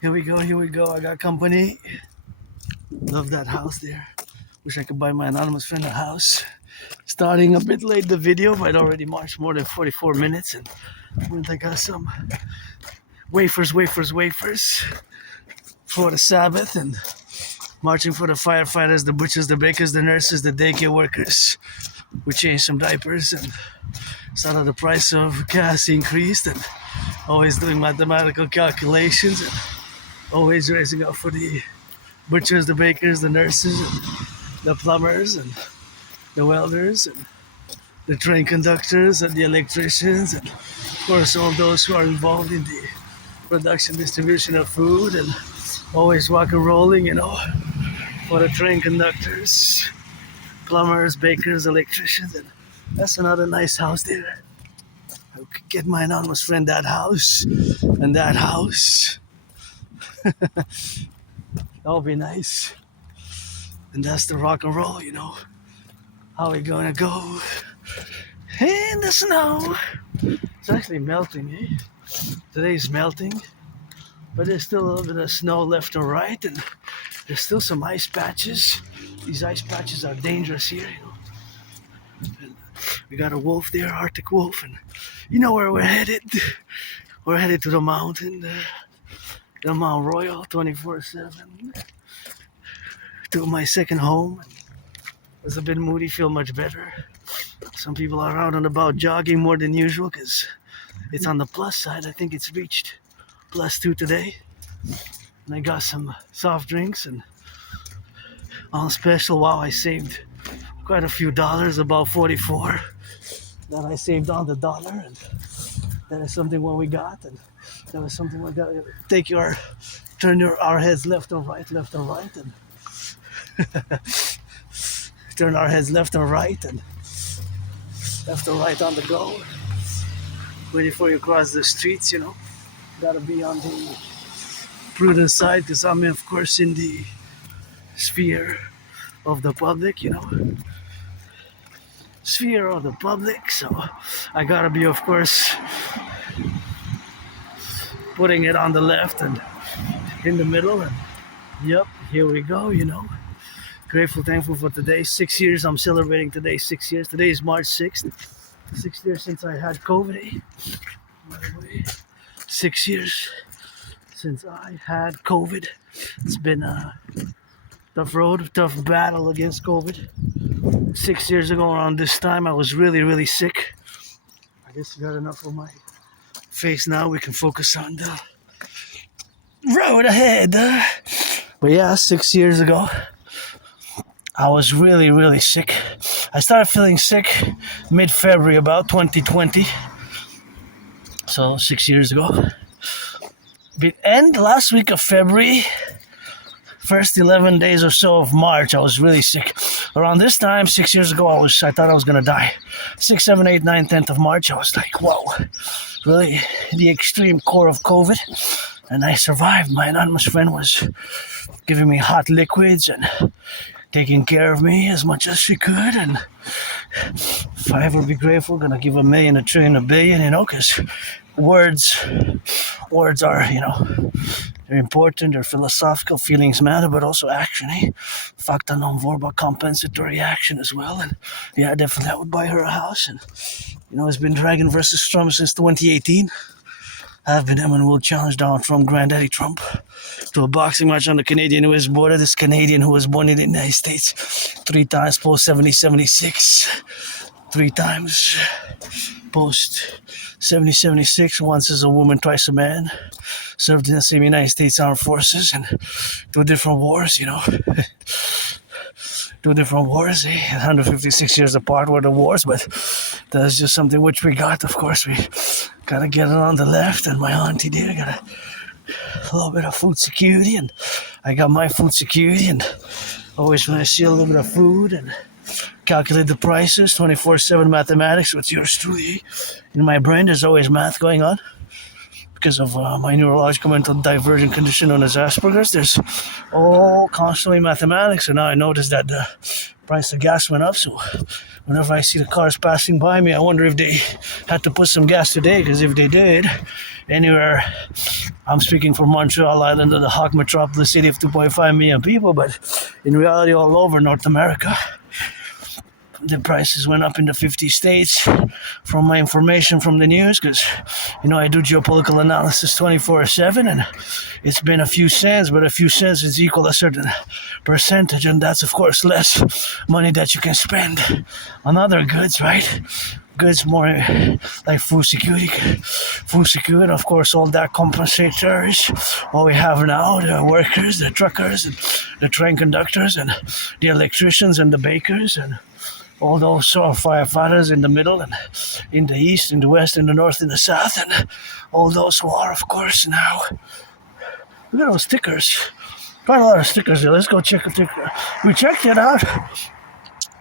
Here we go, here we go. I got company. Love that house there. Wish I could buy my anonymous friend a house. Starting a bit late the video, but I'd already marched more than 44 minutes and I got some wafers for the Sabbath and marching for the firefighters, the butchers, the bakers, the nurses, the daycare workers. We changed some diapers and saw that the price of gas increased and always doing mathematical calculations and always raising up for the butchers, the bakers, the nurses, and the plumbers, and the welders, and the train conductors, and the electricians, and of course all those who are involved in the production, distribution of food, and always rock and rolling, for the train conductors, plumbers, bakers, electricians, and that's another nice house there. I could get my anonymous friend that house, and that house. That'll be nice. And that's the rock and roll, How we gonna go in the snow? It's actually melting, Today's melting, but there's still a little bit of snow left and right, and there's still some ice patches. These ice patches are dangerous here, And we got a wolf there, Arctic wolf, and you know where we're headed. We're headed to the mountain, the Mount Royal, 24/7. To my second home. It's a bit moody, feel much better. Some people are out and about jogging more than usual because it's on the plus side. I think it's reached +2 today. And I got some soft drinks and on special. Wow, I saved quite a few dollars, about 44 that I saved on the dollar, and that is something what we got, and that was something we got. Turn our heads left and right, and turn our heads left and right on the go. Waiting for you cross the streets, Gotta be on the prudent side because I'm, of course, in the sphere of the public, Sphere of the public, so I gotta be, of course, putting it on the left and in the middle, and yep, here we go, Grateful, thankful for today. 6 years, I'm celebrating today, 6 years. Today is March 6th. 6 years since I had COVID. By the way, 6 years since I had COVID. It's been a tough road, tough battle against COVID. 6 years ago around this time, I was really, really sick. I guess you got enough of my face now. We can focus on the road ahead. But yeah, 6 years ago, I was really, really sick. I started feeling sick mid-February, about 2020. So 6 years ago. And last week of February, first 11 days or so of March, I was really sick. Around this time, 6 years ago, I thought I was gonna die. 6, 7, 8, 9, 10th of March, I was like, whoa, really the extreme core of COVID. And I survived. My anonymous friend was giving me hot liquids and taking care of me as much as she could, and if I ever be grateful, gonna give 1,000,000, 1,000,000,000, 1,000,000,000, because words are, they're important, they're philosophical, feelings matter, but also action, Facta non verba, compensatory action as well, and yeah, definitely I would buy her a house, and, it's been Dragon versus Trump since 2018. I've been Emmanuel challenged Donald Trump, Granddaddy Trump, to a boxing match on the Canadian-US border. This Canadian who was born in the United States 3 times post-70-76, 3 times post-70-76, once as a woman, twice a man, served in the same United States Armed Forces and 2 different wars, 2 different wars, 156 years apart were the wars, but that's just something which we got, of course. We gotta get it on the left, and my auntie there got a little bit of food security, and I got my food security, and always when I see a little bit of food and calculate the prices, 24/7 mathematics with yours truly. In my brain, there's always math going on. because of my neurological mental divergent condition known as Asperger's. There's constantly mathematics, and now I noticed that the price of gas went up. So whenever I see the cars passing by me, I wonder if they had to put some gas today. Because if they did, anywhere, I'm speaking from Montreal Island, the hawk metropolis city of 2.5 million people, but in reality, all over North America, the prices went up in the 50 states from my information from the news, because I do geopolitical analysis 24/7, and it's been a few cents, but a few cents is equal to a certain percentage, and that's of course less money that you can spend on other goods, right? Goods more like food security, of course, all that compensates what we have now, the workers, the truckers, and the train conductors, and the electricians, and the bakers, and all those sort of firefighters in the middle, and in the east, in the west, in the north, in the south, and all those who are, of course, now. Look at those stickers. Quite a lot of stickers here. Let's go check it. We checked it out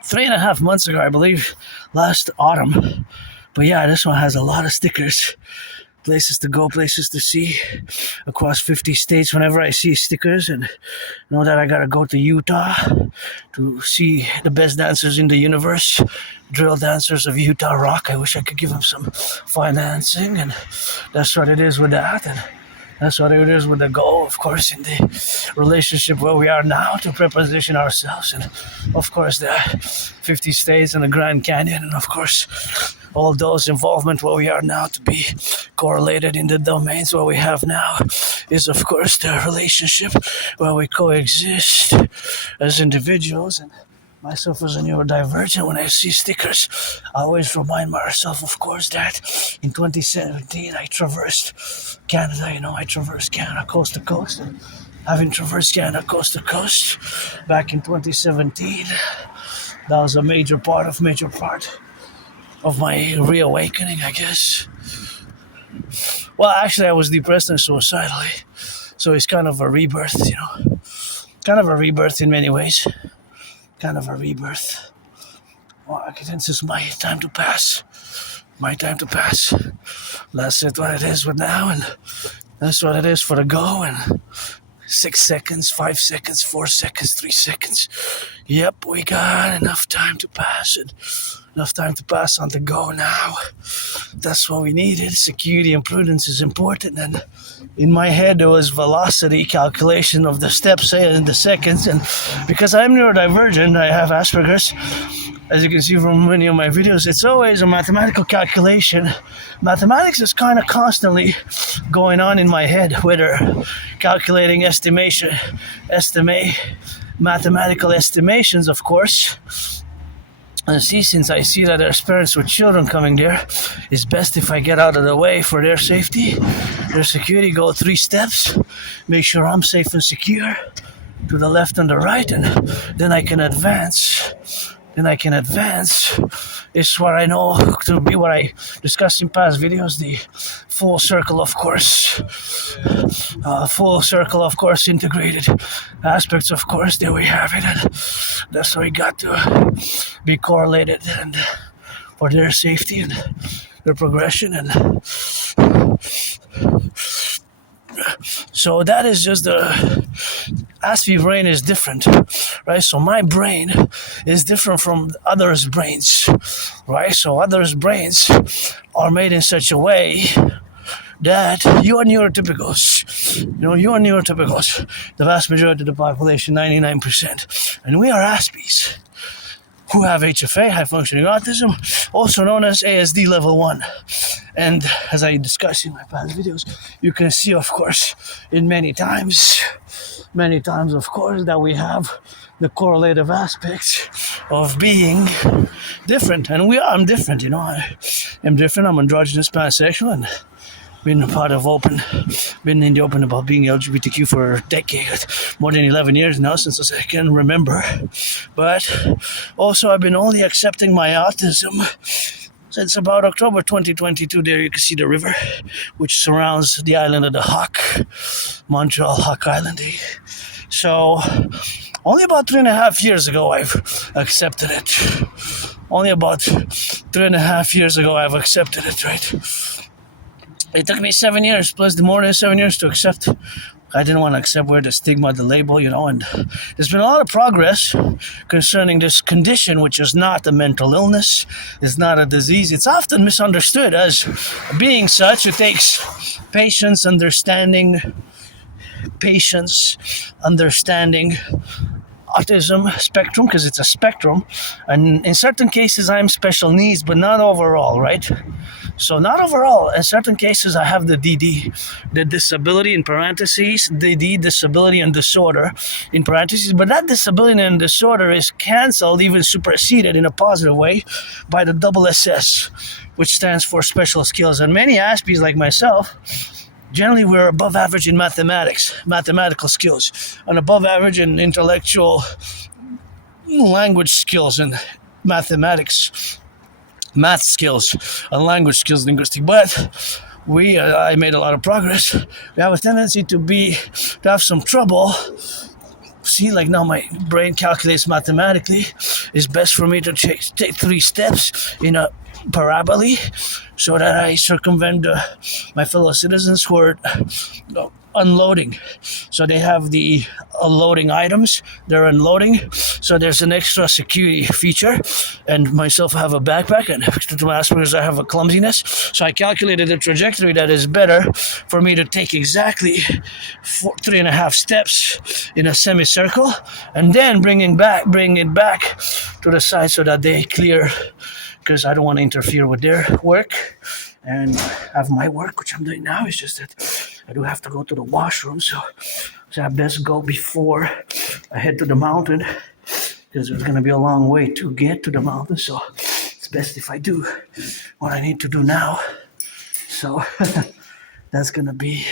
3.5 months ago, I believe, last autumn. But yeah, this one has a lot of stickers. Places to go, places to see across 50 states. Whenever I see stickers and know that I gotta go to Utah to see the best dancers in the universe, drill dancers of Utah Rock. I wish I could give them some financing, and that's what it is with that. And that's what it is with the goal, of course, in the relationship where we are now, to preposition ourselves, and of course the 50 states and the Grand Canyon, and of course all those involvement where we are now, to be correlated in the domains where we have now, is of course the relationship where we coexist as individuals. And myself as a neurodivergent, when I see stickers, I always remind myself, of course, that in 2017 I traversed Canada. I traversed Canada coast to coast, and having traversed Canada coast to coast back in 2017, that was a major part of my reawakening, I guess. Well, actually, I was depressed and suicidal, so it's kind of a rebirth, kind of a rebirth in many ways. Kind of a rebirth. Well, I guess it's my time to pass. That's it, what it is with now, and that's what it is for the go. And 6 seconds, 5 seconds, 4 seconds, 3 seconds. Yep, we got enough time to pass it. Enough time to pass on the go now. That's what we needed. Security and prudence is important, and in my head there was velocity calculation of the steps and the seconds, and because I'm neurodivergent, I have Asperger's, as you can see from many of my videos, it's always a mathematical calculation. Mathematics is kind of constantly going on in my head, whether calculating mathematical estimations, of course. And since I see that there's parents with children coming there, it's best if I get out of the way for their safety, their security, go 3 steps, make sure I'm safe and secure to the left and the right, and then I can advance. It's what I know to be what I discussed in past videos, the full circle, of course. Integrated aspects, of course. There we have it, and that's why we got to be correlated, and for their safety and their progression. And so that is just the Aspiesque brain is different, right? So my brain is different from others' brains, right? So others' brains are made in such a way that you are neurotypicals. The vast majority of the population, 99%. And we are Aspies, who have HFA, high functioning autism, also known as ASD level 1. And as I discussed in my past videos, you can see, of course, in many times, of course, that we have the correlative aspects of being different. And I'm different, I am different. I'm androgynous, pansexual, and been in the open about being LGBTQ for a decade, more than 11 years now, since I can remember. But also I've been only accepting my autism since about October 2022. There you can see the river, which surrounds the island of the Hawk, Montreal Hawk Island. So only about 3.5 years ago I've accepted it. Right? It took me 7 years, plus the more than 7 years to accept. I didn't want to accept where the stigma, the label, and there's been a lot of progress concerning this condition, which is not a mental illness, it's not a disease. It's often misunderstood as being such. It takes patience, understanding autism spectrum, because it's a spectrum, and in certain cases I'm special needs, but not overall, right? So not overall. In certain cases I have the dedie, the disability in parentheses, dedie, disability and disorder in parentheses, but that disability and disorder is cancelled, even superseded in a positive way, by the double SS, which stands for special skills. And many Aspies like myself, generally we're above average in mathematical skills, and above average in intellectual language skills and mathematics, math skills and language skills, linguistic. But I made a lot of progress. We have a tendency to have some trouble. See, like now my brain calculates mathematically. It's best for me to take 3 steps in a parabola so that I circumvent my fellow citizens who are unloading. So they have the unloading items, they're unloading. So there's an extra security feature, and myself I have a backpack, and to my Asperger's I have a clumsiness. So I calculated a trajectory that is better for me to take exactly 3.5 steps in a semicircle, and then bring it back to the side so that they clear, because I don't want to interfere with their work and have my work, which I'm doing now. It's just that I do have to go to the washroom, so I best go before I head to the mountain, because there's going to be a long way to get to the mountain, so it's best if I do what I need to do now. So that's going to be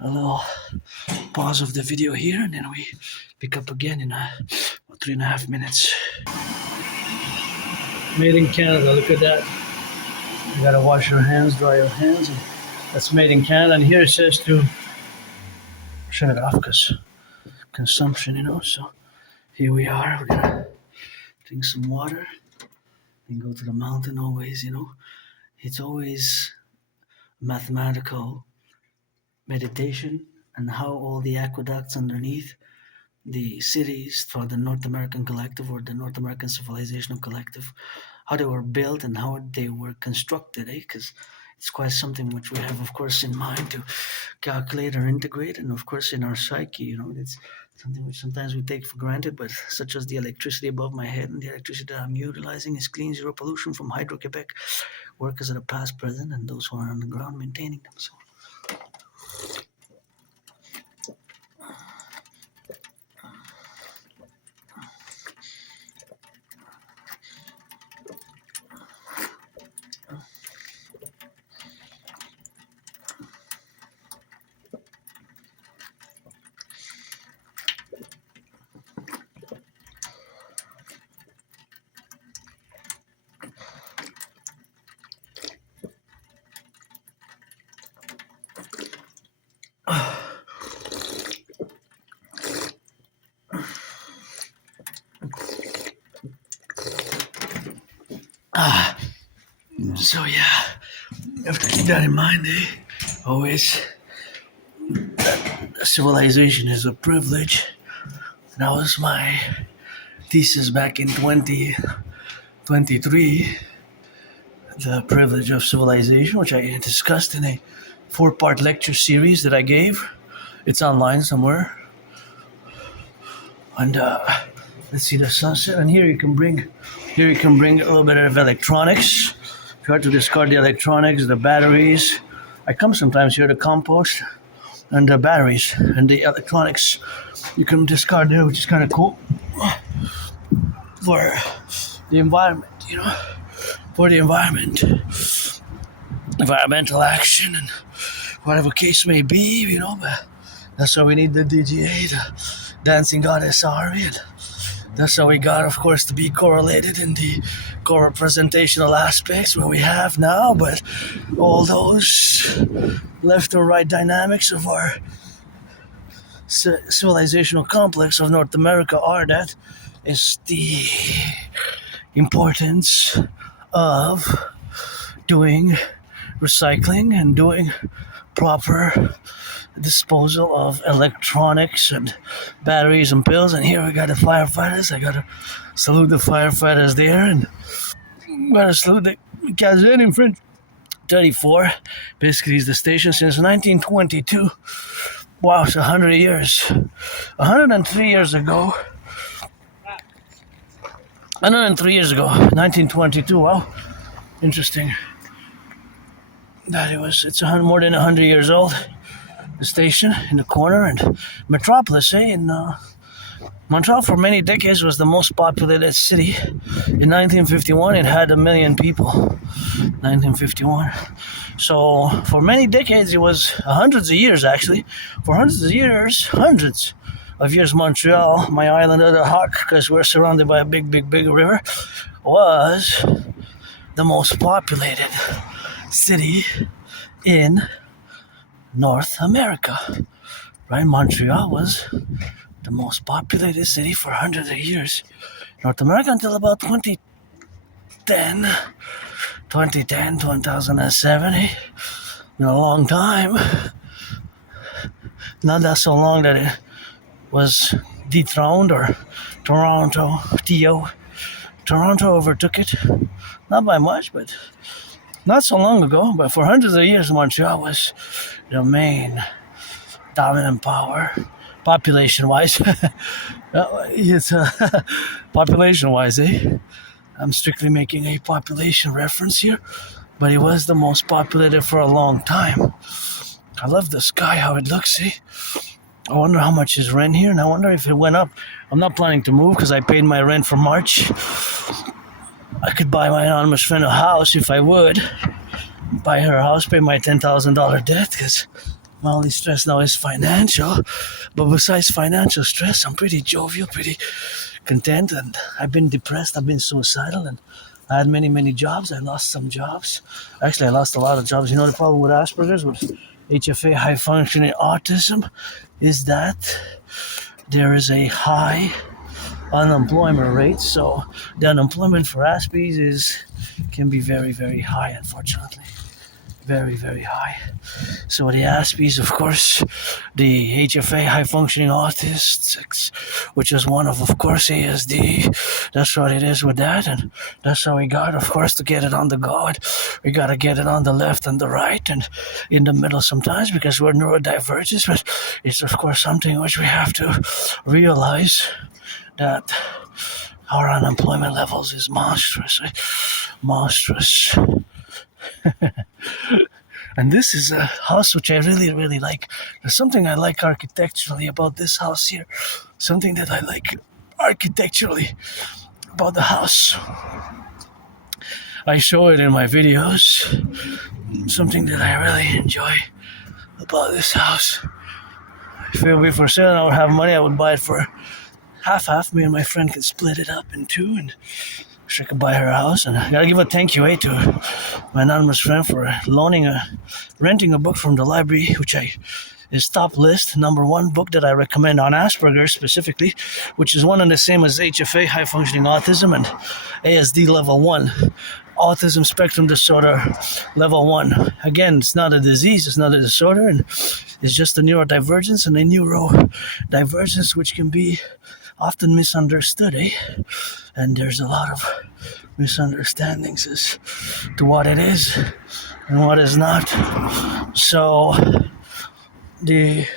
a little pause of the video here, and then we pick up again in 3.5 minutes. Made in Canada, look at that. You gotta wash your hands, dry your hands, and that's made in Canada. And here it says to shut it off because consumption, So here we are. We're gonna drink some water and go to the mountain always, It's always mathematical meditation and how all the aqueducts underneath the cities for the North American Collective, or the North American Civilisation Collective, how they were built and how they were constructed, because it's quite something which we have, of course, in mind to calculate or integrate, and of course in our psyche, it's something which sometimes we take for granted, but such as the electricity above my head and the electricity that I'm utilizing is clean, zero pollution from Hydro-Quebec, workers of the past, present, and those who are on the ground maintaining them. So So yeah, you have to keep that in mind, Always, civilization is a privilege. That was my thesis back in 2023. The privilege of civilization, which I discussed in a 4-part lecture series that I gave. It's online somewhere. And let's see the sunset. And here you can bring a little bit of electronics. If you have to discard the electronics, the batteries. I come sometimes here to compost, and the batteries and the electronics you can discard there, which is kind of cool for the environment, for the environment, environmental action, and whatever case may be, but that's why we need the DGA, the dancing goddess Ari, and that's how we got, of course, to be correlated in the co-representational aspects where we have now, but all those left or right dynamics of our civilizational complex of North America are that is the importance of doing recycling and doing proper disposal of electronics and batteries and pills. And here we got the firefighters. I gotta salute the firefighters there, and gotta salute the Kazan in French. 34, basically is the station since 1922. Wow, it's 100 years. 103 years ago. 103 years ago, 1922. Wow, interesting. It's more than 100 years old. The station in the corner, and Metropolis, in Montreal for many decades was the most populated city. In 1951, it had 1 million people. 1951. So for many decades, it was hundreds of years actually. For hundreds of years, Montreal, my island of the Hawk, because we're surrounded by a big river, was the most populated city in North America. Right? Montreal was the most populated city for hundreds of years. North America until about 2010, 2007. In a long time. Not that so long that it was dethroned, or Toronto overtook it. Not by much, but not so long ago. But for hundreds of years, Montreal was the main dominant power, population-wise. It's population-wise, I'm strictly making a population reference here, but it was the most populated for a long time. I love the sky, how it looks, I wonder how much is rent here, and I wonder if it went up. I'm not planning to move because I paid my rent for March. I could buy my anonymous friend a house if I would. Buy her a house, pay my $10,000 debt, because my only stress now is financial. But besides financial stress, I'm pretty jovial, pretty content, and I've been depressed, I've been suicidal, and I had many jobs. I lost some jobs. Actually, I lost a lot of jobs. You know, the problem with Asperger's, with HFA, high functioning autism, is that there is a high unemployment rate. So the unemployment for Aspies can be very high, unfortunately. Very high. So the Aspies, of course, the HFA, high functioning autists, which is one of course, ASD. That's what it is with that, and that's how we got, of course, to get it on the God. We got to get it on the left and the right and in the middle sometimes, because we're neurodivergent. But it's, of course, something which we have to realize, that our unemployment levels is monstrous. Monstrous. And this is a house which I really like. There's something I like architecturally about this house here. Something that I like architecturally about the house. I show it in my videos. Something that I really enjoy about this house. If it would be for sale and I would have money, I would buy it for half. Me and my friend could split it up in two, and she could buy her house. And I gotta give a thank you to my anonymous friend for renting a book from the library, which is top list, number one book that I recommend on Asperger's specifically, which is one and the same as HFA, high functioning autism, and ASD level 1, autism spectrum disorder level 1. Again, it's not a disease, it's not a disorder, and it's just a neurodivergence and a neurodivergence which can be often misunderstood, and there's a lot of misunderstandings as to what it is and what is not. So the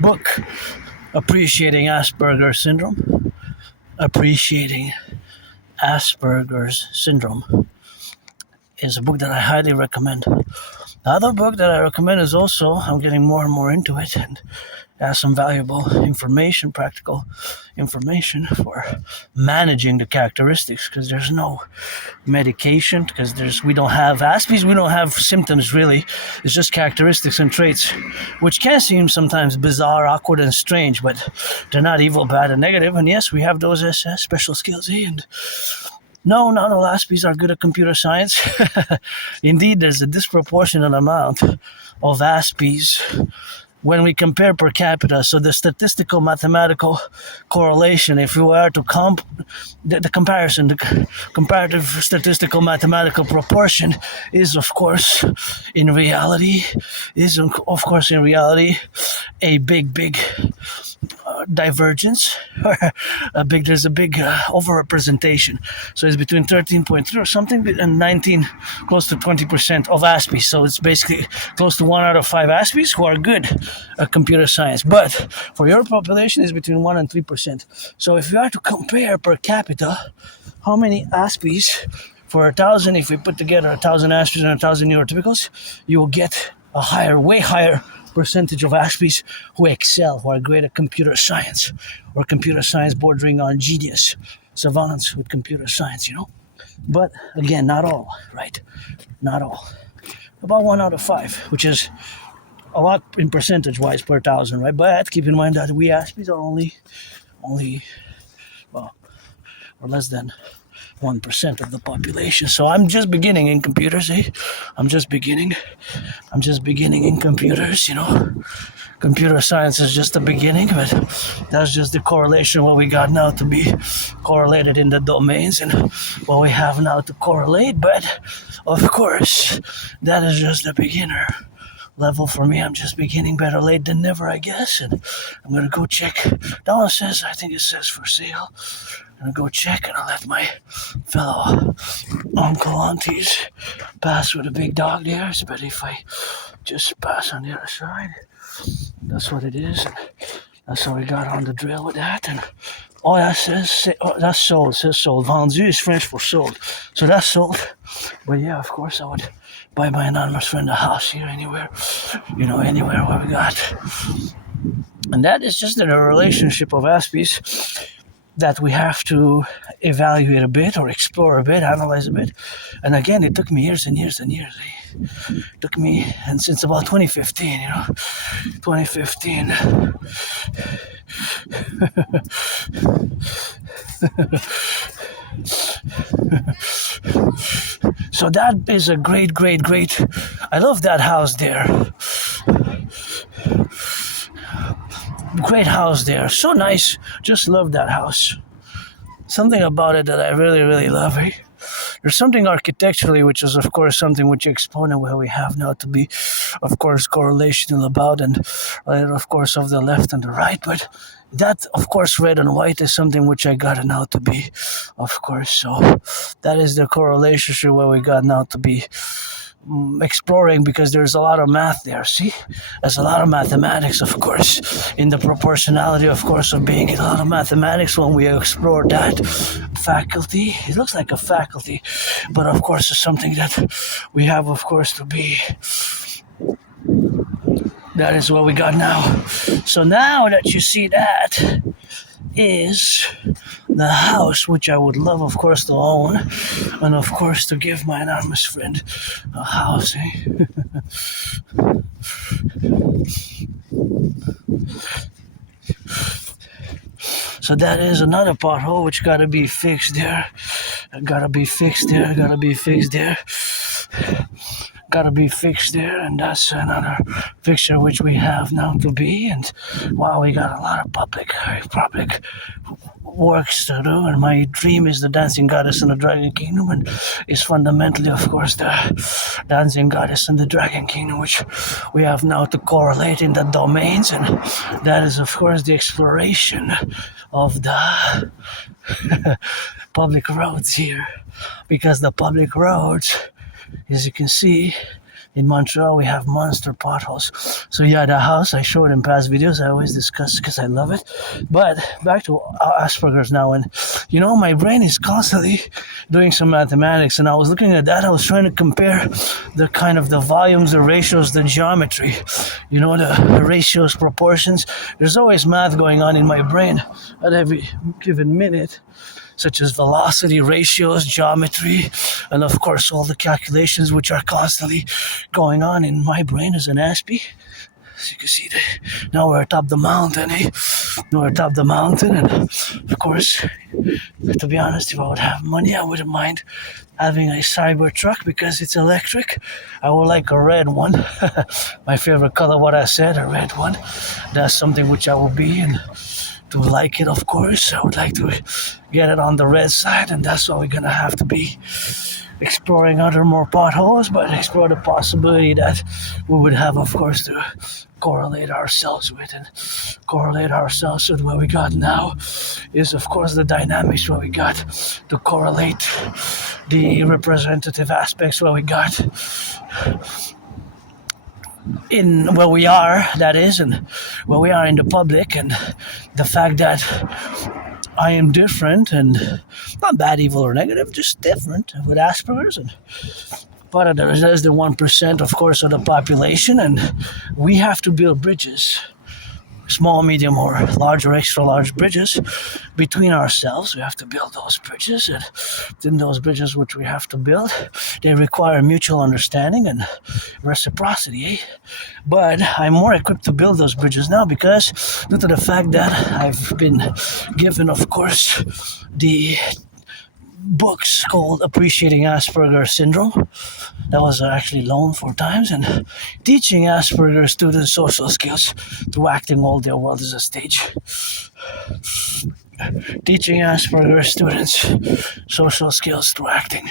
book Appreciating Asperger's Syndrome is a book that I highly recommend. The other book that I recommend is also, I'm getting more and more into it, and it has some valuable information, practical information for managing the characteristics, because there's no medication, because we don't have Aspies, we don't have symptoms really. It's just characteristics and traits, which can seem sometimes bizarre, awkward, and strange, but they're not evil, bad, and negative. And yes, we have those as special skills, and no, not all Aspies are good at computer science. Indeed, there's a disproportionate amount of Aspies when we compare per capita, so the statistical mathematical correlation, if we were to the comparison, the comparative statistical mathematical proportion is of course in reality a big divergence. There's a big overrepresentation. So it's between 13.3 or something and 19, close to 20% of Aspies. So it's basically close to 1 out of 5 Aspies who are good at computer science. But for your population, it's between 1 and 3%. So if you are to compare per capita, how many Aspies for 1,000, if we put together 1,000 Aspies and 1,000 neurotypicals, you will get a way higher percentage of Aspies who excel, who are great at computer science, or computer science bordering on genius, savants with computer science, But again, not all, right? Not all. About 1 out of 5, which is a lot in percentage-wise per 1,000, right? But keep in mind that we Aspies are only, or less than 1% of the population. So I'm just beginning in computers, I'm just beginning in computers, Computer science is just the beginning, but that's just the correlation what we got now to be correlated in the domains and what we have now to correlate. But of course, that is just the beginner level for me. I'm just beginning, better late than never, I guess. And I'm gonna go check. That one says, I think it says for sale. I'm gonna go check and I'll let my fellow uncle aunties pass with a big dog there. But if I just pass on the other side, that's what it is. And that's how we got on the drill with that. And that's sold. It says sold. Vendu is French for sold. So that's sold. But yeah, of course, I would buy my anonymous friend a house here, anywhere where we got. And that is just in a relationship of Aspies that we have to evaluate a bit or explore a bit, analyze a bit. And again, it took me years and years and years. It took me, and since about 2015, 2015. So that is a great, I love that house there. Great house there, so nice, just love that house. Something about it that I really love, There's something architecturally, which is of course something which exponent where we have now to be, of course, correlational about, and of course of the left and the right, but that, of course, red and white is something which I got now to be, of course. So that is the correlation where we got now to be exploring, because there's a lot of math there. See, there's a lot of mathematics, of course, in the proportionality, of course, of being a lot of mathematics when we explore that faculty. It looks like a faculty, but of course, it's something that we have, of course, to be. That is what we got now. So now that you see that is the house which I would love, of course, to own, and of course to give my anonymous friend a house. So that is another pothole which gotta be fixed there. Gotta be fixed there, and that's another fixture which we have now to be. And wow, we got a lot of public works to do, and my dream is the dancing goddess in the dragon kingdom, and is fundamentally, of course, the dancing goddess in the dragon kingdom, which we have now to correlate in the domains. And that is, of course, the exploration of the public roads here, because the public roads, as you can see, in Montreal, we have monster potholes. So yeah, the house I showed in past videos, I always discuss because I love it. But back to Asperger's now, and my brain is constantly doing some mathematics, and I was looking at that. I was trying to compare the kind of the volumes, the ratios, the geometry, the ratios, proportions. There's always math going on in my brain at every given minute, such as velocity, ratios, geometry, and of course all the calculations which are constantly going on in my brain as an Aspie. As you can see, now we're atop the mountain, eh? We're atop the mountain, and of course, to be honest, if I would have money, I wouldn't mind having a cyber truck because it's electric. I would like a red one. My favorite color, what I said, a red one. That's something which I will be, and to like it, of course, I would like to get it on the red side, and that's what we're gonna have to be exploring other more potholes, but explore the possibility that we would have, of course, to correlate ourselves with, and correlate ourselves with what we got now is, of course, the dynamics what we got to correlate the representative aspects what we got in where we are, that is, and where we are in the public, and the fact that I am different, and not bad, evil, or negative, just different with Asperger's, and part of that is the 1%, of course, of the population, and we have to build bridges, small, medium, or large or extra large bridges between ourselves. We have to build those bridges, and in those bridges which we have to build, they require mutual understanding and reciprocity, eh? But I'm more equipped to build those bridges now because due to the fact that I've been given, of course, the books called Appreciating Asperger's Syndrome. That was actually loaned 4 times, and teaching Asperger students social skills through acting all their world is a stage. Teaching Asperger students social skills through acting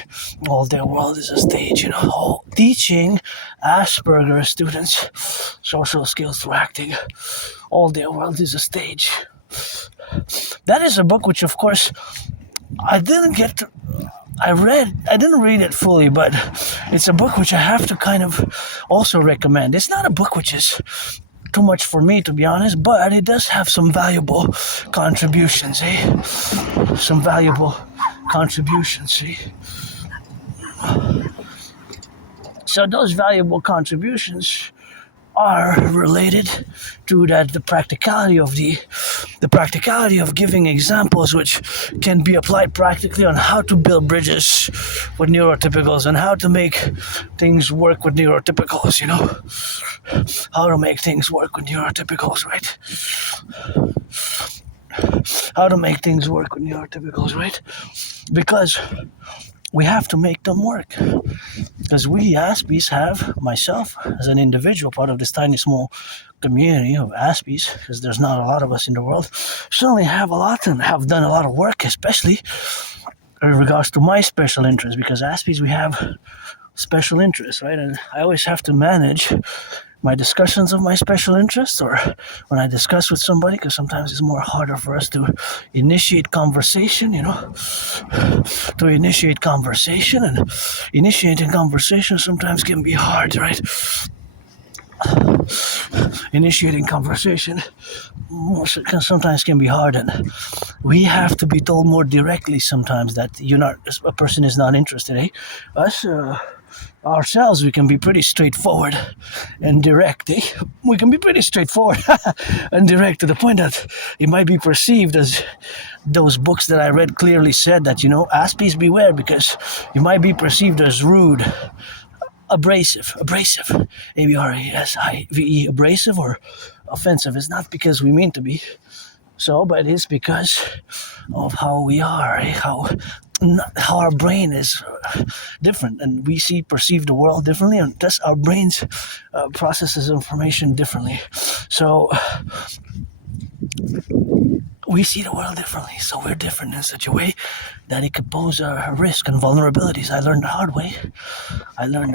all their world is a stage, teaching Asperger students social skills through acting all their world is a stage. That is a book which, of course, I didn't read it fully, but it's a book which I have to kind of also recommend. It's not a book which is too much for me, to be honest, but it does have some valuable contributions, eh? Some valuable contributions, eh? So those valuable contributions are related to that, the practicality of giving examples which can be applied practically on how to build bridges with neurotypicals and how to make things work with neurotypicals, how to make things work with neurotypicals, right? How to make things work with neurotypicals, right? Because we have to make them work. Because we Aspies have, myself as an individual, part of this tiny small community of Aspies, because there's not a lot of us in the world, certainly have a lot and have done a lot of work, especially in regards to my special interests, because Aspies, we have special interests, right? And I always have to manage my discussions of my special interests, or when I discuss with somebody, because sometimes it's more harder for us to initiate conversation, to initiate conversation, and initiating conversation sometimes can be hard, right? Initiating conversation sometimes can be hard, and we have to be told more directly sometimes that a person is not interested, eh? Us, ourselves, we can be pretty straightforward and direct, eh? We can be pretty straightforward and direct to the point that it might be perceived as those books that I read clearly said that, Aspies beware, because you might be perceived as rude, abrasive, A-B-R-A-S-I-V-E, abrasive or offensive. It's not because we mean to be so, but it's because of how we are, eh? How our brain is different, and we perceive the world differently, and thus our brains processes information differently. So we see the world differently, so we're different in such a way that it could pose a risk and vulnerabilities. I learned the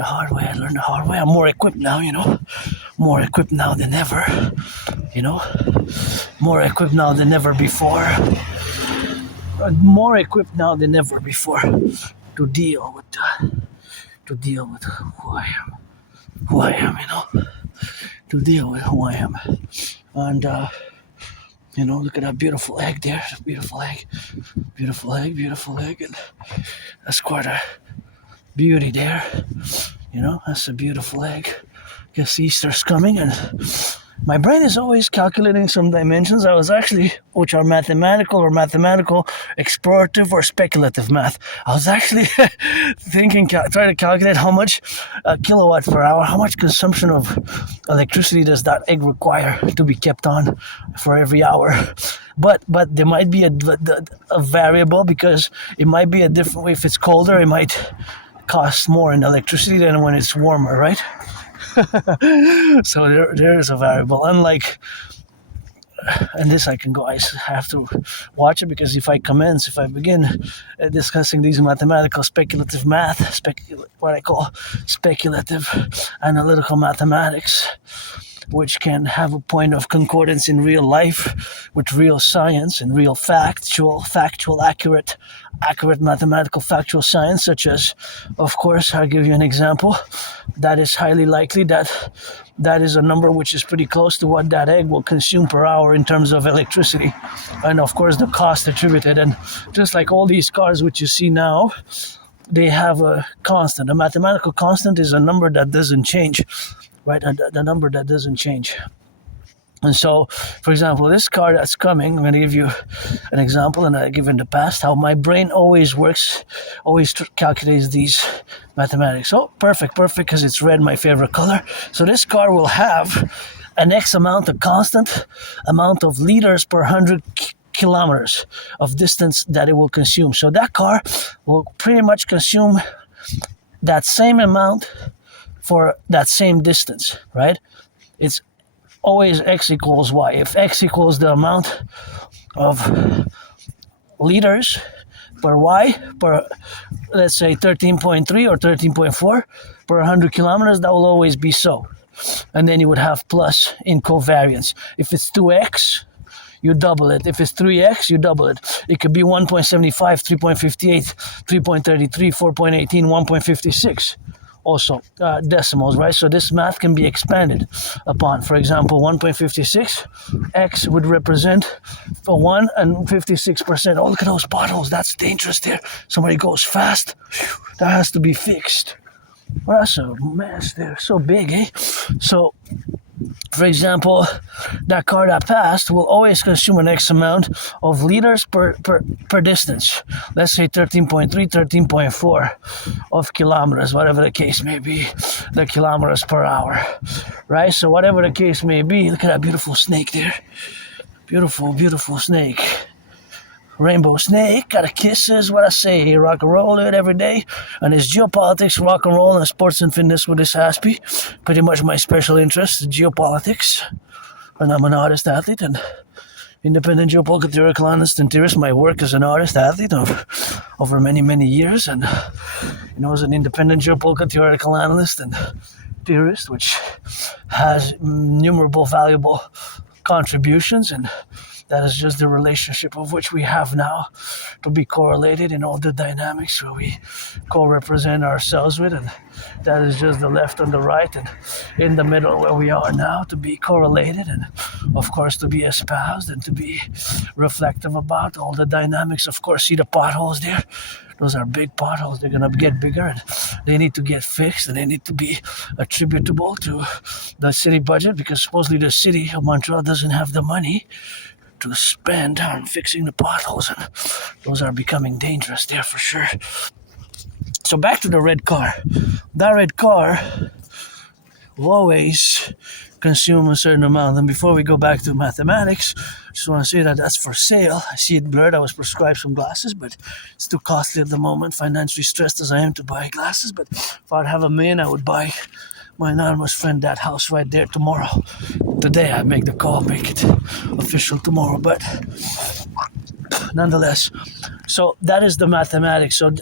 hard way. I'm more equipped now, more equipped now than ever, more equipped now than ever before. More equipped now than ever before to deal with who I am, to deal with who I am. And look at that beautiful egg there, beautiful egg, and that's quite a beauty there, that's a beautiful egg. Guess Easter's coming, and my brain is always calculating some dimensions I was actually, which are mathematical explorative or speculative math. I was actually trying to calculate how much kilowatt per hour, how much consumption of electricity does that egg require to be kept on for every hour. But there might be a variable, because it might be a different, if it's colder, it might cost more in electricity than when it's warmer, right? So there is a variable. Unlike, and this I have to watch it, because if I begin discussing these mathematical speculative math, what I call speculative analytical mathematics, which can have a point of concordance in real life with real science and real factual, accurate mathematical factual science, such as, of course, I'll give you an example. That is highly likely that is a number which is pretty close to what that egg will consume per hour in terms of electricity, and of course the cost attributed. And just like all these cars which you see now, they have a constant. A mathematical constant is a number that doesn't change, right? The number that doesn't change. And so, for example, this car that's coming, I'm going to give you an example, and I give in the past how my brain always calculates these mathematics. Oh, perfect, because it's red, my favorite color. So this car will have an X amount, a constant amount of liters per 100 kilometers of distance that it will consume. So that car will pretty much consume that same amount for that same distance, right? It's always X equals Y. If X equals the amount of liters per Y, per, let's say 13.3 or 13.4 per 100 kilometers, that will always be so. And then you would have plus in covariance. If it's 2X, you double it. If it's 3X, you double it. It could be 1.75, 3.58, 3.33, 4.18, 1.56. Also decimals, right? So this math can be expanded upon. For example, 1.56, X would represent a 1 and 56%. Oh, look at those potholes. That's dangerous there. Somebody goes fast. Whew, that has to be fixed. Well, that's a mess there. So big, eh? So, for example, that car that passed will always consume an X amount of liters per distance. Let's say 13.3, 13.4 of kilometers, whatever the case may be, the kilometers per hour, right? So whatever the case may be, look at that beautiful snake there. Beautiful, beautiful snake. Rainbow snake, gotta kisses, what I say, rock and roll it every day. And it's geopolitics, rock and roll, and sports and fitness with this Aspie. Pretty much my special interest, geopolitics. And I'm an artist athlete and independent geopolitical theoretical analyst and theorist. My work as an artist athlete over many, many years. And as an independent geopolitical theoretical analyst and theorist, which has innumerable valuable contributions, and that is just the relationship of which we have now to be correlated in all the dynamics where we co-represent ourselves with, and that is just the left and the right, and in the middle where we are now to be correlated, and of course to be espoused and to be reflective about all the dynamics. Of course, see the potholes there? Those are big potholes. They're going to get bigger, and they need to get fixed, and they need to be attributable to the city budget, because supposedly the city of Montreal doesn't have the money to spend on fixing the potholes, and those are becoming dangerous there for sure. So back to the red car. That red car will always consume a certain amount. And before we go back to mathematics, I just want to say that that's for sale. I see it blurred. I was prescribed some glasses, but it's too costly at the moment, financially stressed as I am to buy glasses. But if I'd have $1 million, I would buy my anonymous friend that house right there tomorrow. Today I make the call, make it official tomorrow. But nonetheless, so that is the mathematics. So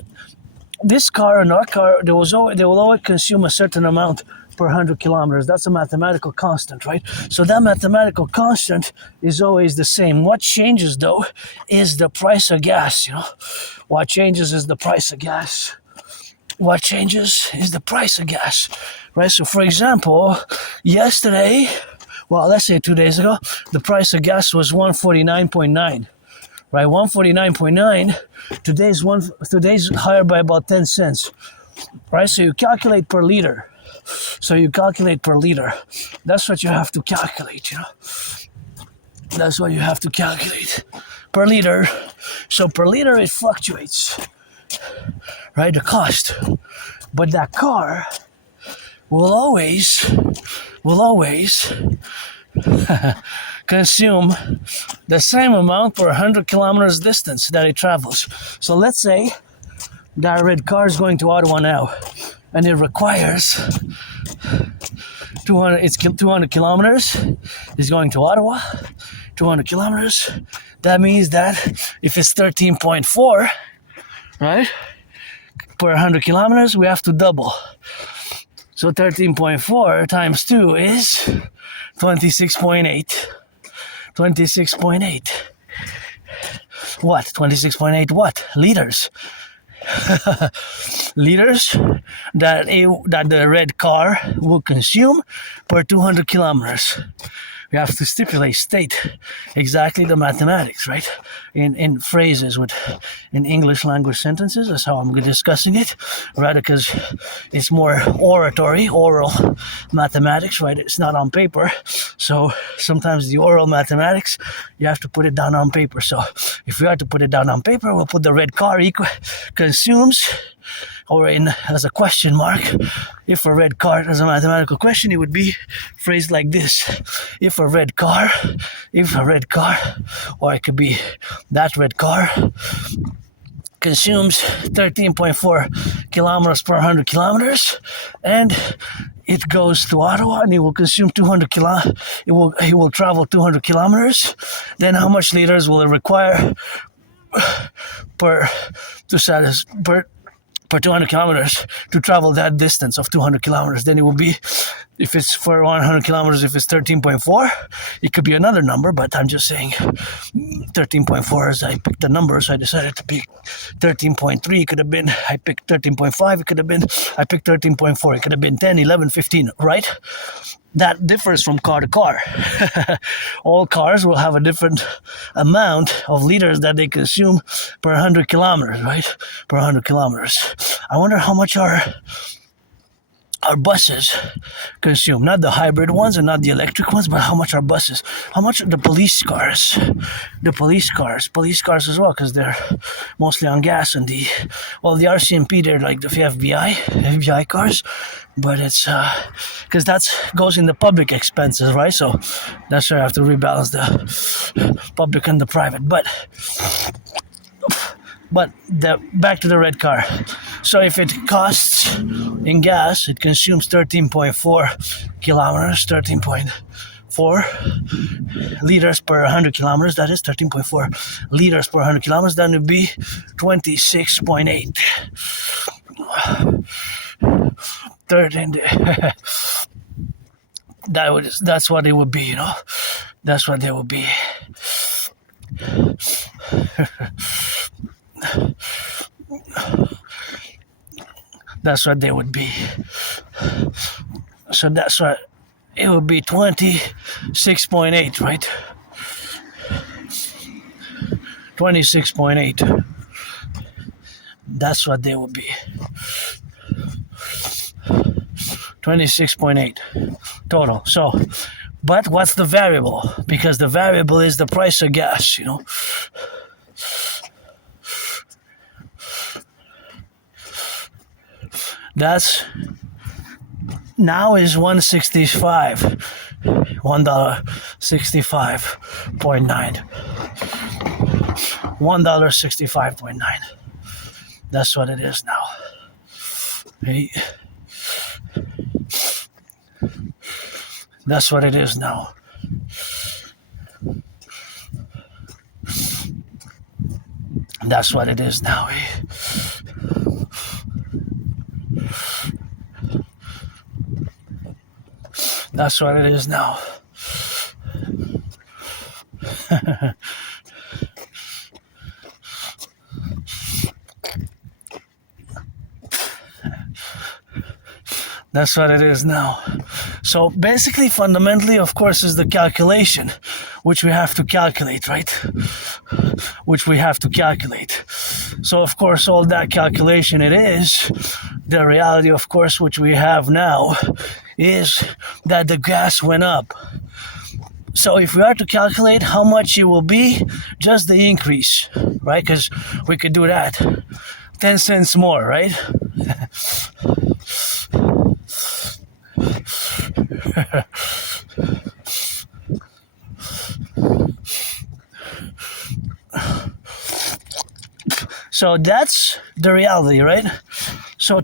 this car and our car, they will always consume a certain amount per 100 kilometers. That's a mathematical constant, right? So that mathematical constant is always the same. What changes, though, is the price of gas, What changes is the price of gas. What changes is the price of gas, right? So, for example, yesterday, let's say 2 days ago, the price of gas was 149.9, right? 149.9. Today's higher by about 10 cents, right? So you calculate per liter. So you calculate per liter. That's what you have to calculate, you know. That's what you have to calculate per liter. So per liter it fluctuates, right? The cost. But that car will always consume the same amount per 100 kilometers distance that it travels. So let's say that red car is going to Ottawa now, and it requires 200 kilometers. It's going to Ottawa, 200 kilometers. That means that if it's 13.4, right, per 100 kilometers, we have to double. So 13.4 times 2 is 26.8. 26.8. What? 26.8 what? Liters. Liters that the red car will consume per 200 kilometers. We have to state exactly the mathematics, right? In phrases in English language sentences. That's how I'm discussing it, right? Because it's more oral mathematics, right? It's not on paper. So sometimes the oral mathematics, you have to put it down on paper. So if we have to put it down on paper, we'll put the red car consumes, or as a question mark. If a red car, as a mathematical question, it would be phrased like this: if a red car, or it could be that red car consumes 13.4 kilometers per 100 kilometers, and it goes to Ottawa, and it will consume 200 it will travel 200 kilometers. Then how much liters will it require per 200 kilometers to travel that distance of 200 kilometers? Then it will be, if it's for 100 kilometers, if it's 13.4, it could be another number, but I'm just saying 13.4 as I picked the numbers. I decided to pick 13.3. It could have been, I picked 13.5. It could have been, I picked 13.4. It could have been 10, 11, 15, right? That differs from car to car. All cars will have a different amount of liters that they consume per 100 kilometers, right? Per 100 kilometers. I wonder how much our buses consume. Not the hybrid ones and not the electric ones, but how much our buses, how much the police cars as well, because they're mostly on gas, and the RCMP, they're like the FBI cars, but it's because that goes in the public expenses, right? So that's why I have to rebalance the public and the private. But back to the red car. So if it costs in gas, it consumes 13.4 kilometers, 13.4 liters per 100 kilometers. That is 13.4 liters per 100 kilometers. That would be 26.8. 13. That's what it would be, you know. That's what they would be. That's what they would be. So that's what it would be, 26.8, right? 26.8. That's what they would be. 26.8 total. So, but what's the variable? Because the variable is the price of gas, you know. That's now is $1.65. $1.65.9. $1.65.9. That's what it is now. Hey. That's what it is now. That's what it is now. That's what it is now. That's what it is now. So basically, fundamentally, of course, is the calculation, which we have to calculate, right? Which we have to calculate. So, of course, all that calculation it is, the reality, of course, which we have now, is that the gas went up. So if we are to calculate how much it will be, just the increase, right? Because we could do that. 10 cents more, right? So that's the reality, right? So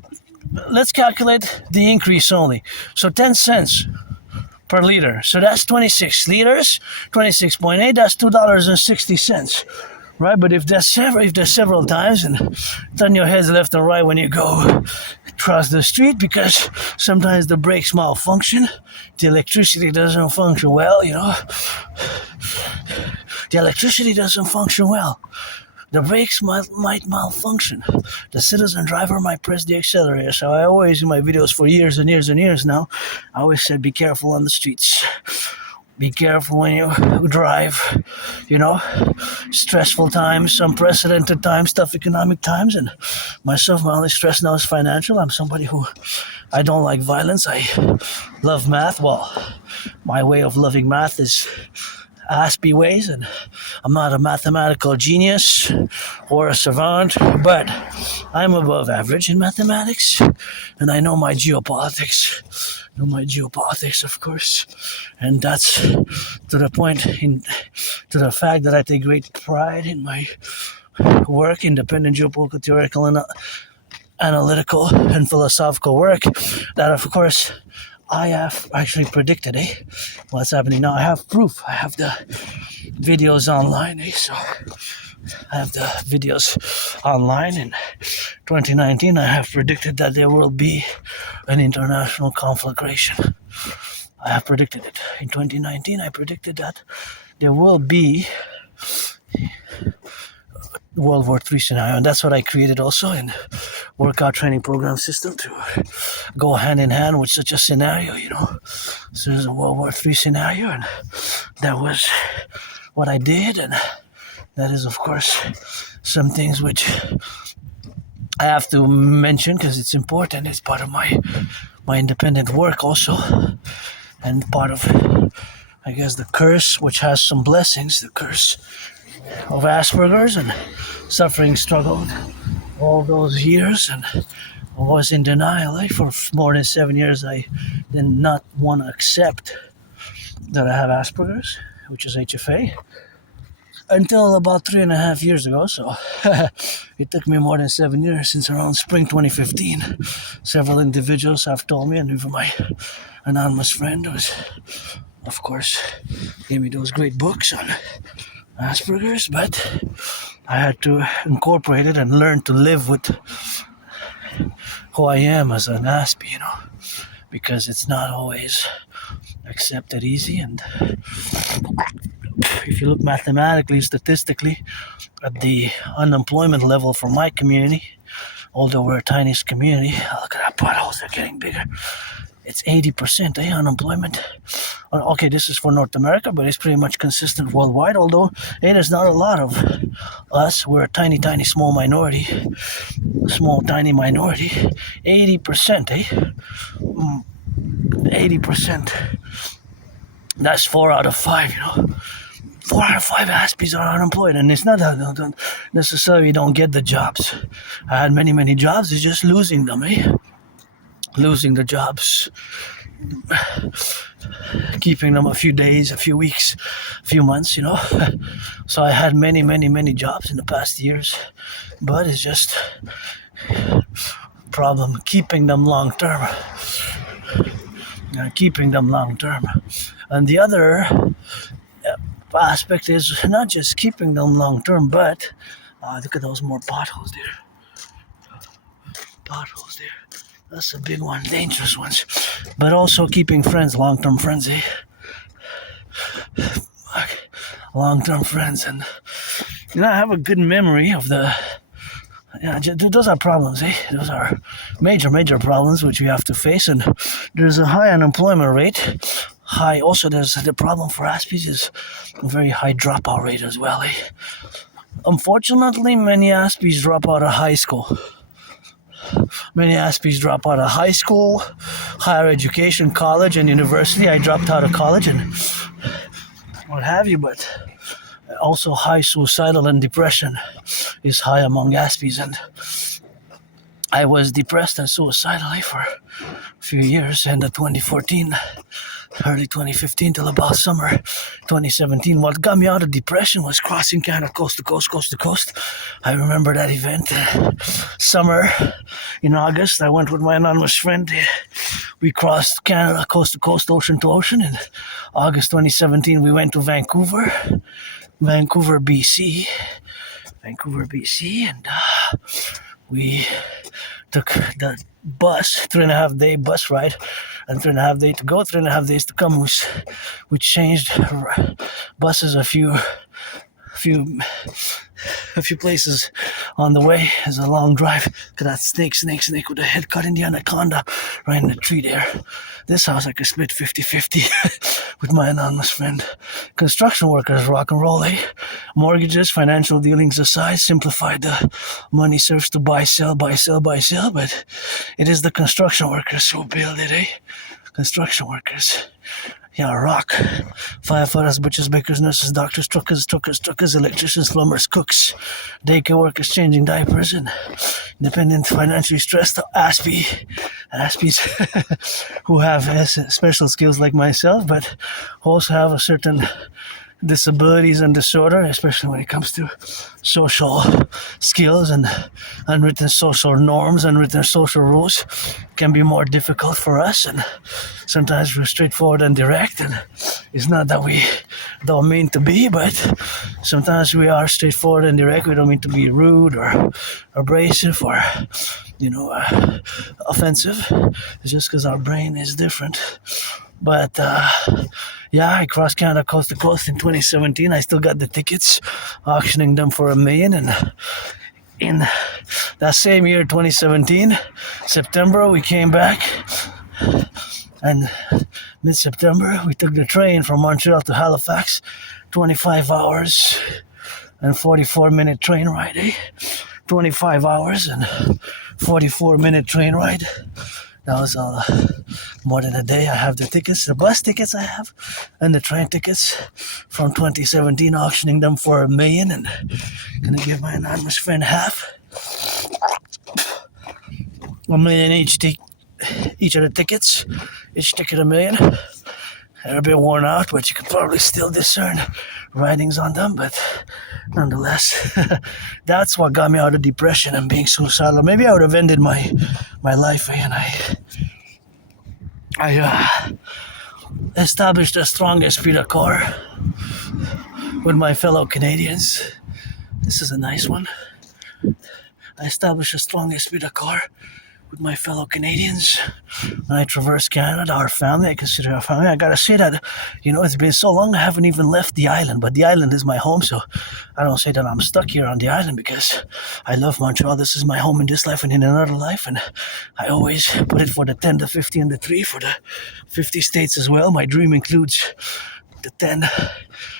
let's calculate the increase only. So 10 cents per liter. So that's 26 liters, 26.8, that's $2.60, right? But if there's several times, and turn your heads left and right when you go across the street, because sometimes the brakes malfunction, the electricity doesn't function well, you know. The electricity doesn't function well. The brakes might malfunction. The citizen driver might press the accelerator. So I always, in my videos for years and years and years now, I always said, be careful on the streets. Be careful when you drive, you know. Stressful times, unprecedented times, tough economic times. And myself, my only stress now is financial. I'm somebody who, I don't like violence. I love math. Well, my way of loving math is Aspiesque ways, and I'm not a mathematical genius or a savant, but I'm above average in mathematics, and I know my geopolitics. Of course, and that's to the point, to the fact that I take great pride in my work, independent geopolitical, theoretical, and analytical and philosophical work, that of course I have actually predicted what's happening now. I have proof. I have the videos online. So I have the videos online. In 2019, I have predicted that there will be an international conflagration. I have predicted it. In 2019, I predicted that there will be World War III scenario, and that's what I created also in workout training program system to go hand in hand with such a scenario, you know. So there's a World War III scenario, and that was what I did, and that is, of course, some things which I have to mention because it's important. It's part of my independent work also, and part of, I guess, the curse, which has some blessings, the curse of Asperger's and suffering, struggled all those years, and I was in denial. For more than 7 years, I did not want to accept that I have Asperger's, which is HFA, until about 3.5 years ago. So it took me more than 7 years, since around spring 2015. Several individuals have told me, and even my anonymous friend was, of course, gave me those great books on Asperger's, but I had to incorporate it and learn to live with who I am as an Aspie, you know, because it's not always accepted easy. And if you look mathematically, statistically, at the unemployment level for my community, although we're a tiniest community, look at our potholes, they're getting bigger. It's 80% unemployment. Okay, this is for North America, but it's pretty much consistent worldwide, although there's not a lot of us. We're a tiny, small minority. 80%, 80%. That's 4 out of 5, you know. 4 out of 5 Aspies are unemployed, and it's not that don't necessarily don't get the jobs. I had many jobs, it's just losing them, losing the jobs, keeping them a few days, a few weeks, a few months, you know. So I had many jobs in the past years, but it's just a problem keeping them long term. And the other aspect is not just keeping them long term, but look at those more potholes there. That's a big one, dangerous ones. But also keeping friends, long-term friends, long-term friends. And, you know, I have a good memory of the Yeah, those are problems, eh? Those are major problems which we have to face, and there's a high unemployment rate. High. Also, there's the problem for Aspies is a very high dropout rate as well, eh? Unfortunately, many Aspies drop out of high school. Many Aspies drop out of high school, higher education, college, and university. I dropped out of college and what have you, but also high suicidal and depression is high among Aspies, and I was depressed and suicidal for a few years, end of 2014, early 2015 till about summer 2017. What got me out of depression was crossing Canada coast to coast, coast to coast. I remember that event, summer in August. I went with my anonymous friend. We crossed Canada coast to coast, ocean to ocean. In August 2017, we went to Vancouver, BC, and we took the bus, 3.5 day bus ride, and 3.5 days to go, 3.5 days to come. We changed buses a few places on the way. It's a long drive. Look at that snake with the head cut in the anaconda right in the tree there. This house I could split 50-50 with my anonymous friend. Construction workers rock and roll, eh? Mortgages, financial dealings aside, simplified the money serves to buy, sell, but it is the construction workers who build it, eh? Construction workers. Yeah, rock. Firefighters, butchers, bakers, nurses, doctors, truckers, electricians, plumbers, cooks, daycare workers changing diapers, and independent, financially stressed Aspies who have special skills like myself, but also have a certain disabilities and disorder, especially when it comes to social skills and unwritten social norms, unwritten social rules, can be more difficult for us. And sometimes we're straightforward and direct, and it's not that we don't mean to be, but sometimes we are straightforward and direct. We don't mean to be rude or abrasive or offensive. It's just because our brain is different. But I crossed Canada coast to coast in 2017. I still got the tickets, auctioning them for $1 million. And in that same year, 2017, September, we came back. And mid-September, we took the train from Montreal to Halifax, 25 hours and 44-minute train ride, eh? 25 hours and 44-minute train ride. That was more than a day. I have the tickets, the bus tickets I have, and the train tickets from 2017, auctioning them for $1 million, and gonna give my anonymous friend half. $1 million each of the tickets, each ticket $1 million. They're a bit worn out, but you can probably still discern writings on them. But nonetheless, that's what got me out of depression and being suicidal. Maybe I would have ended my life, and I established a strong esprit de corps with my fellow Canadians. This is a nice one. I established a strong esprit de corps with my fellow Canadians when I traverse Canada, our family. I consider our family. I gotta say that, it's been so long I haven't even left the island, but the island is my home, so I don't say that I'm stuck here on the island because I love Montreal. This is my home in this life and in another life, and I always put it for the 10, the 50, and the 3 for the 50 states as well. My dream includes the 10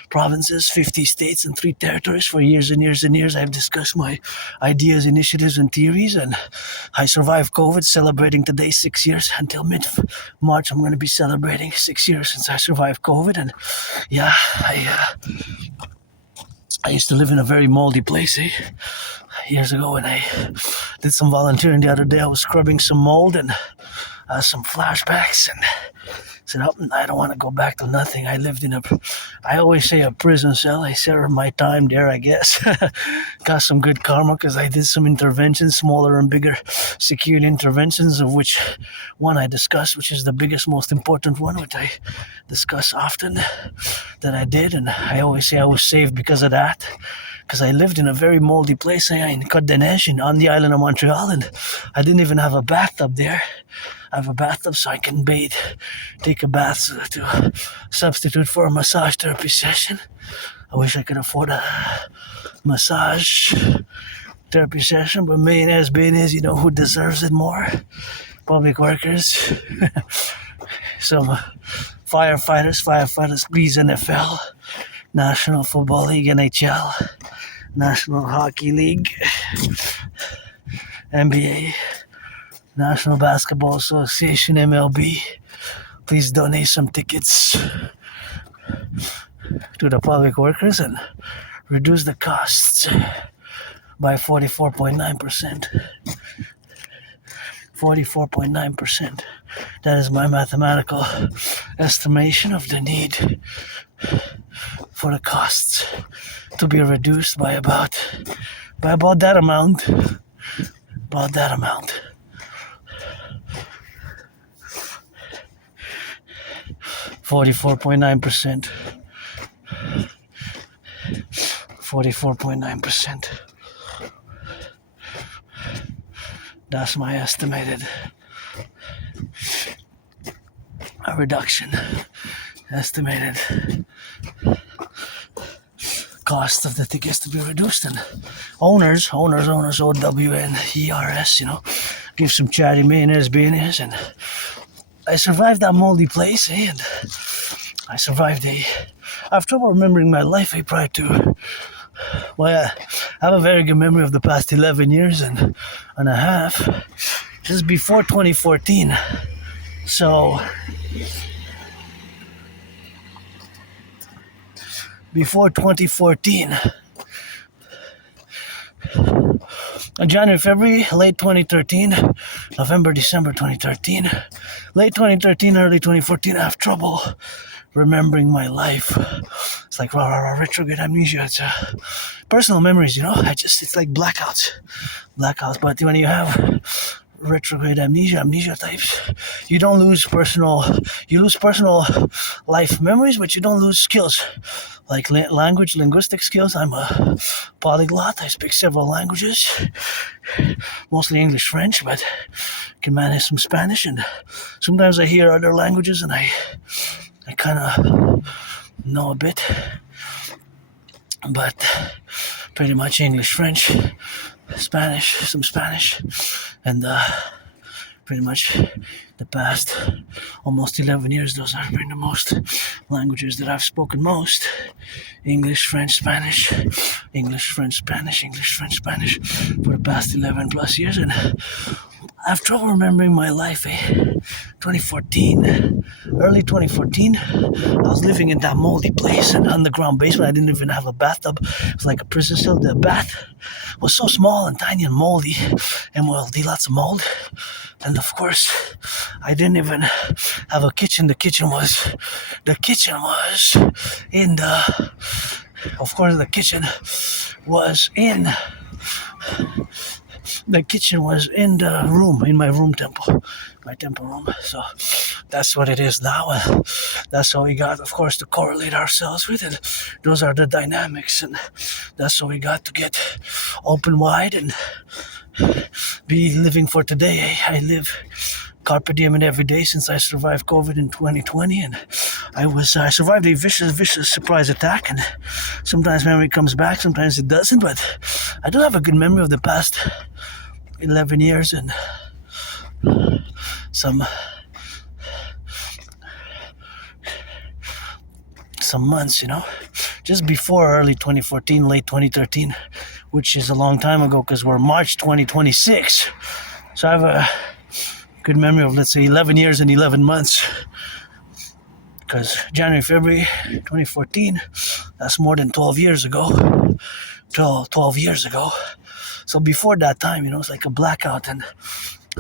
provinces, 50 states, and 3 territories. For years and years and years, I've discussed my ideas, initiatives, and theories, and I survived COVID, celebrating today 6 years. Until mid-March, I'm going to be celebrating 6 years since I survived COVID, and I used to live in a very moldy place, years ago, and I did some volunteering the other day. I was scrubbing some mold and some flashbacks, and said, I don't want to go back to nothing. I lived in I always say a prison cell. I served my time there, I guess. Got some good karma because I did some interventions, smaller and bigger security interventions, of which one I discussed, which is the biggest, most important one, which I discuss often, that I did. And I always say I was saved because of that. Because I lived in a very moldy place in Côte des Neiges, on the island of Montreal, and I didn't even have a bathtub there. I have a bathtub so I can bathe, take a bath to substitute for a massage therapy session. I wish I could afford a massage therapy session, but main has been is, you know, who deserves it more? Public workers, some firefighters, Greece NFL, National Football League, NHL, National Hockey League, NBA, National Basketball Association, MLB. Please donate some tickets to the public workers and reduce the costs by 44.9%. 44.9%. That is my mathematical estimation of the need for the costs to be reduced by about that amount. About that amount. 44.9%. 44.9%. That's my estimated reduction. Estimated cost of the tickets to be reduced, and owners, OWNERS, you know, give some charity mayonnaise, and I survived that moldy place, and I have trouble remembering my life, prior to. Well, I have a very good memory of the past 11 years and a half, just before 2014. So, before 2014, January, February, late 2013, November, December 2013, late 2013, early 2014, I have trouble remembering my life. It's like retrograde amnesia. It's personal memories, you know. It's like blackouts. But when you have retrograde amnesia types, you lose personal life memories, but you don't lose skills like linguistic skills. I'm a polyglot. I speak several languages, mostly English, French, but can manage some Spanish, and sometimes I hear other languages and I kind of know a bit, but pretty much English, French, Spanish, some Spanish, and pretty much the past almost 11 years, those have been the most languages that I've spoken most. English, French, Spanish, English, French, Spanish, English, French, Spanish for the past 11 plus years, and I have trouble remembering my life. 2014, early 2014, I was living in that moldy place, an underground basement. I didn't even have a bathtub. It was like a prison cell. The bath was so small and tiny and moldy, and lots of mold. And of course, I didn't even have a kitchen. The kitchen was in the. Of course, the kitchen was in. The kitchen was in the room, in my temple room. So that's what it is now. That's how we got, of course, to correlate ourselves with it. Those are the dynamics, and that's how we got to get open wide and be living for today. I live carpe diem in every day since I survived COVID in 2020, and I survived a vicious surprise attack, and sometimes memory comes back, sometimes it doesn't, but I do have a good memory of the past 11 years and some months, you know, just before early 2014, late 2013, which is a long time ago because we're March 2026. So I have a good memory of, let's say, 11 years and 11 months, because January, February 2014, that's more than 12 years ago. 12 years ago. So before that time, you know, it's like a blackout, and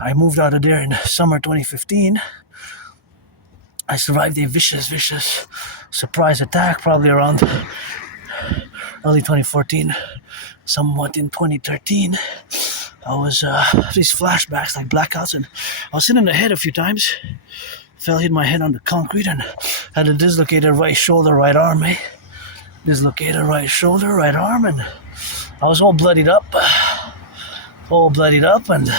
I moved out of there in summer 2015. I survived a vicious surprise attack, probably around early 2014, somewhat in 2013. I was these flashbacks, like blackouts, and I was hitting the head a few times. Hit my head on the concrete, and had a dislocated right shoulder, right arm, Dislocated right shoulder, right arm, and I was all bloodied up, and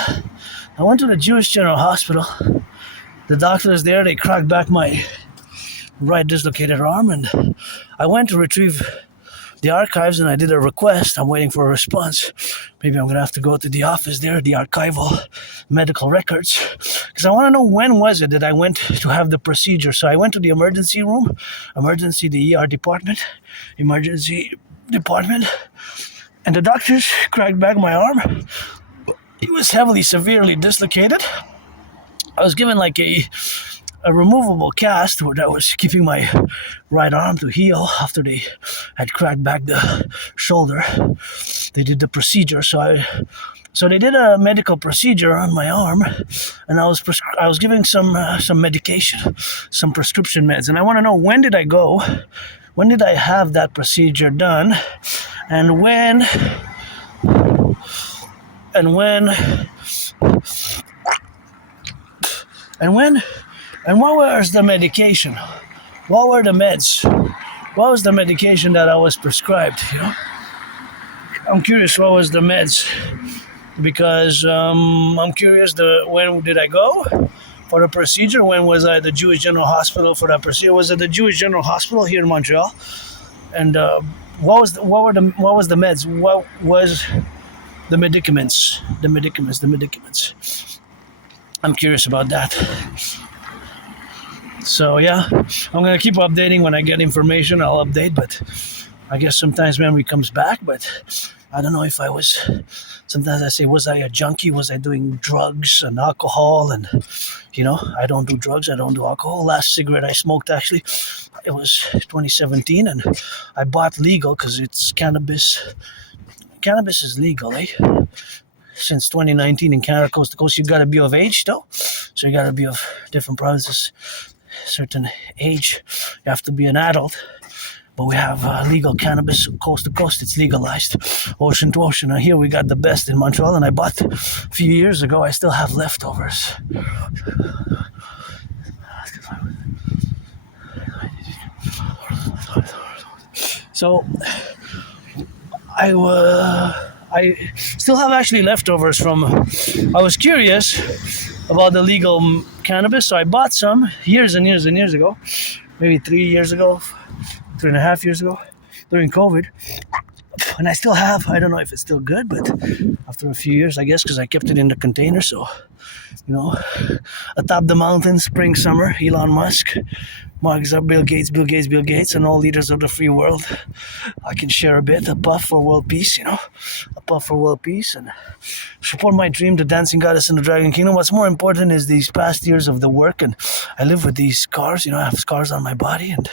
I went to the Jewish General Hospital. The doctors there, they cracked back my right dislocated arm, and I went to retrieve the archives and I did a request. I'm waiting for a response. Maybe I'm going to have to go to the office there, the archival medical records, because I want to know when was it that I went to have the procedure. So I went to the emergency room, the ER department, emergency department, and the doctors cracked back my arm. It was heavily, severely dislocated. I was given like a removable cast that was keeping my right arm to heal after they had cracked back the shoulder. They did the procedure, so they did a medical procedure on my arm, and I was given some medication, some prescription meds, and I want to know, when did I go? When did I have that procedure done? And when and what was the medication? What were the meds? What was the medication that I was prescribed? I'm curious, what was the meds? Because I'm curious, when did I go for the procedure? When was I at the Jewish General Hospital for that procedure? Was it the Jewish General Hospital here in Montreal? And what was the meds? What was the medicaments? The medicaments. I'm curious about that. So yeah, I'm gonna keep updating when I get information. I'll update, but I guess sometimes memory comes back. But I don't know if I was. Sometimes I say, was I a junkie? Was I doing drugs and alcohol? And I don't do drugs. I don't do alcohol. Last cigarette I smoked, actually, it was 2017, and I bought legal because it's cannabis. Cannabis is legal, eh? Since 2019 in Canada, coast to coast. You gotta be of age, though. So you gotta be of different provinces, certain age. You have to be an adult. But we have legal cannabis coast to coast. It's legalized, ocean to ocean. And here we got the best in Montreal, and I bought a few years ago. I still have leftovers. So I still have actually leftovers from. I was curious about the legal cannabis, so I bought some years and years and years ago, maybe 3 years ago, 3.5 years ago, during COVID. And I still have. I don't know if it's still good, but after a few years, I guess, because I kept it in the container. So, atop the mountain, spring, summer, Elon Musk, Mark Zuckerberg, Bill Gates, and all leaders of the free world. I can share a bit, a puff for world peace, a puff for world peace, and support my dream, the dancing goddess in the Dragon Kingdom. What's more important is these past years of the work, and I live with these scars. I have scars on my body, and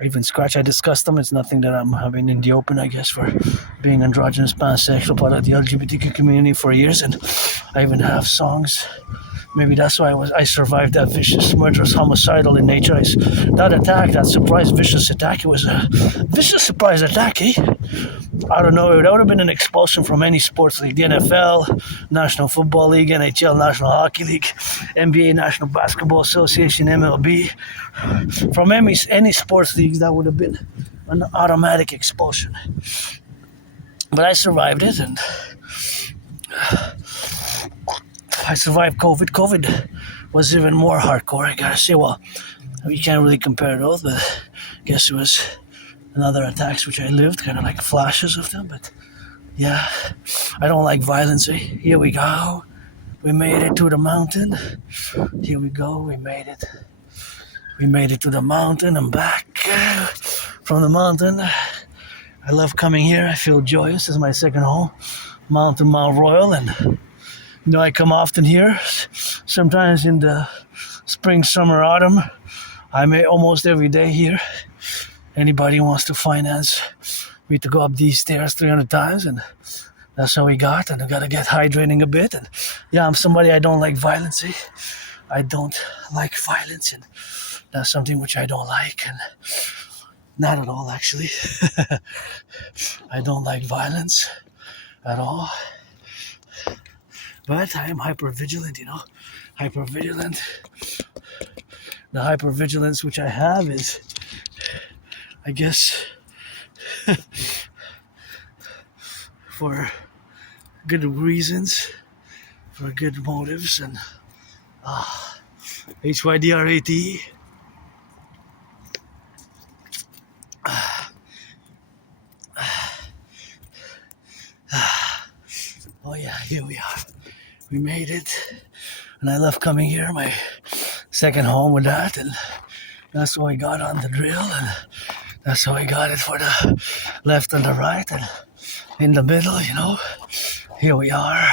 I even scratch. I discuss them. It's nothing that I'm having in the open, I guess, for being androgynous, pansexual, part of the LGBTQ community for years, and I even have songs. Maybe that's why I survived that vicious, murderous, homicidal in nature. That surprise vicious attack, it was a vicious surprise attack, eh? I don't know, that would have been an expulsion from any sports league. The NFL, National Football League, NHL, National Hockey League, NBA, National Basketball Association, MLB. From any sports leagues, that would have been an automatic expulsion. But I survived it, and I survived COVID. COVID was even more hardcore, I gotta say. Well, you can't really compare those, but I guess it was another attacks which I lived, kind of like flashes of them. But yeah, I don't like violence. Eh? Here we go. We made it to the mountain. Here we go. We made it. We made it to the mountain and back from the mountain. I love coming here. I feel joyous. This is my second home, Mount Royal, and I come often here, sometimes in the spring, summer, autumn. I may almost every day here. Anybody wants to finance me to go up these stairs 300 times, and that's how we got. And I got to get hydrating a bit. And yeah, I'm somebody, I don't like violence. Eh? I don't like violence, and that's something which I don't like. And not at all, actually. I don't like violence at all. But I am hyper-vigilant, hyper-vigilant. The hyper-vigilance which I have is, I guess, for good reasons, for good motives, and HYDRAT. here we are. We made it. And I love coming here, my second home with that. And that's what we got on the drill. And that's how we got it for the left and the right. And in the middle, you know, here we are.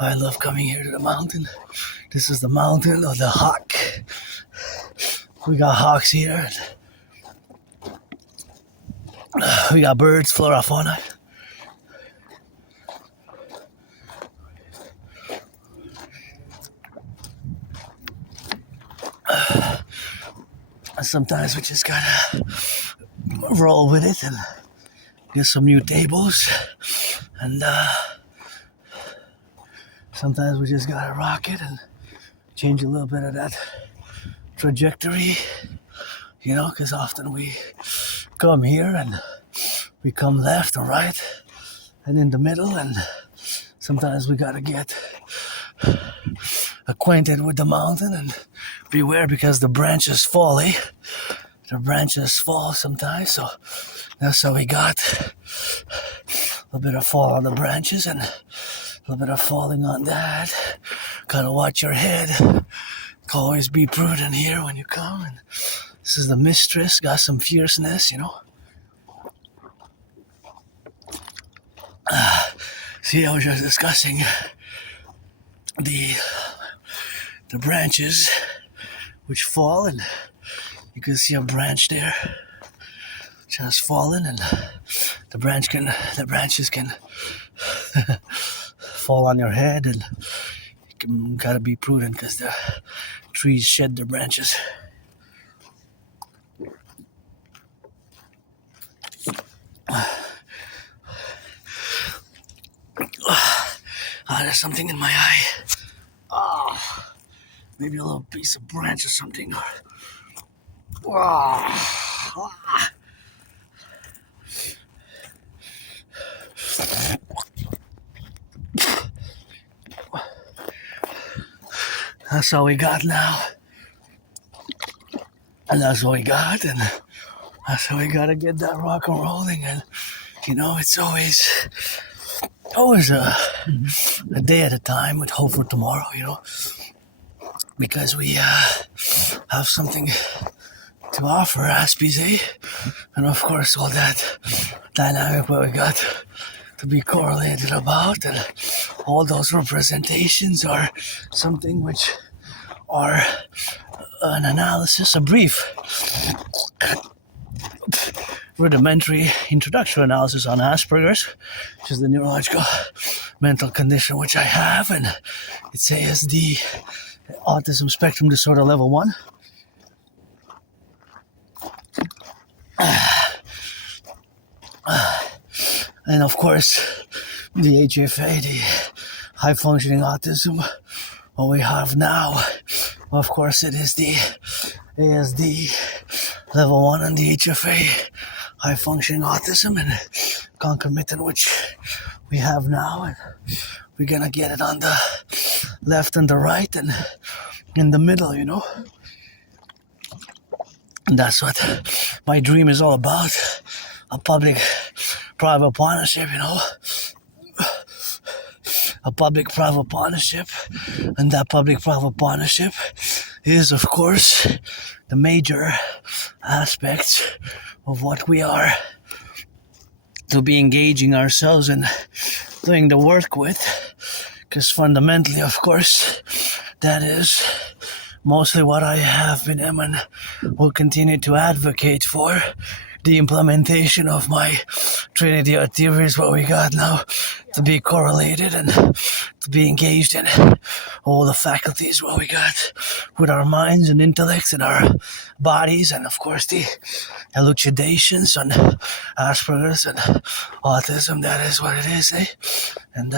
I love coming here to the mountain. This is the mountain of the hawk. We got hawks here. We got birds, flora, fauna. And sometimes we just gotta roll with it and get some new tables. And sometimes we just gotta rock it and change a little bit of that trajectory, you know, because often we come here and we come left or right and in the middle, and sometimes we gotta get acquainted with the mountain and beware because the branches fall, eh? The branches fall sometimes, so that's how we got a little bit of fall on the branches and a little bit of falling on that. Gotta watch your head. Always be prudent here when you come. And this is the mistress, got some fierceness, you know. See, I was just discussing the branches which fall, and you can see a branch there which has fallen, and the branches can fall on your head, and you gotta be prudent because the trees shed their branches. There's something in my eye. Oh, maybe a little piece of branch or something. That's all we got now. And that's what we got, and that's how we gotta get that rock and rolling. And you know, it's always a day at a time with hope for tomorrow, you know, because we have something to offer Aspiesque, and of course all that dynamic what we got to be correlated about, and all those representations are something which are an analysis, a brief rudimentary introductory analysis on Asperger's, which is the neurological mental condition which I have, and it's ASD, autism spectrum disorder level 1. And of course, the HFA, the high functioning autism, what we have now, of course, it is the ASD level 1 and the HFA, high functioning autism, and concomitant, which we have now, and we're gonna get it on the left and the right and in the middle, you know. And that's what my dream is all about, a public-private partnership, you know, a public-private partnership, and that public-private partnership is, of course, the major aspects of what we are to be engaging ourselves and doing the work with, because fundamentally, of course, that is mostly what I have been and will continue to advocate for, the implementation of my Trinity of theories, what we got now, to be correlated and to be engaged in all the faculties, what we got with our minds and intellects and our bodies, and of course the elucidations on Asperger's and autism. That is what it is, eh? And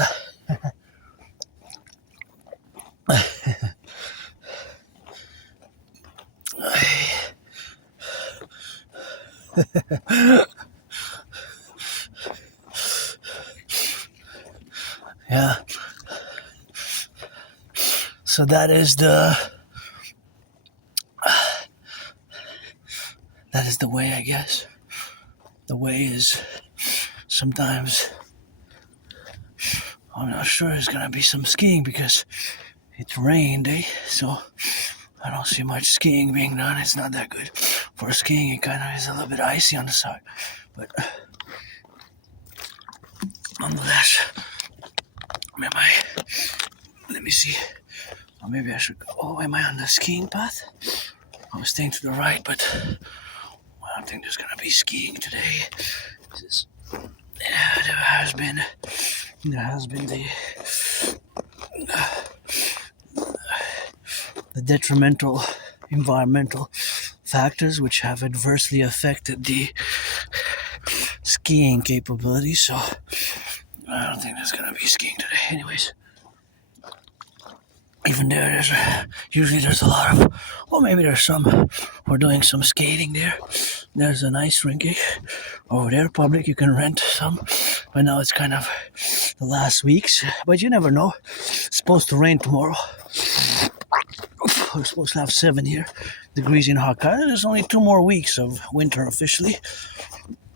yeah. So that is the way, I guess. The way is sometimes I'm not sure there's gonna be some skiing because it rained, so I don't see much skiing being done. It's not that good for skiing. It kind of is a little bit icy on the side, but nonetheless, let me see. Or maybe I should go. Oh, am I on the skiing path? I was staying to the right, but I don't think there's gonna be skiing today. There has been the detrimental environmental factors which have adversely affected the skiing capability, so I don't think there's gonna be skiing today. Anyways, even there's a lot of, well, maybe there's some. We're doing some skating there. There's a nice rinky over there. Publik, you can rent some. But now it's kind of the last weeks. But you never know. It's supposed to rain tomorrow. We're supposed to have 7 degrees in Hawkeye. There's only 2 more weeks of winter officially.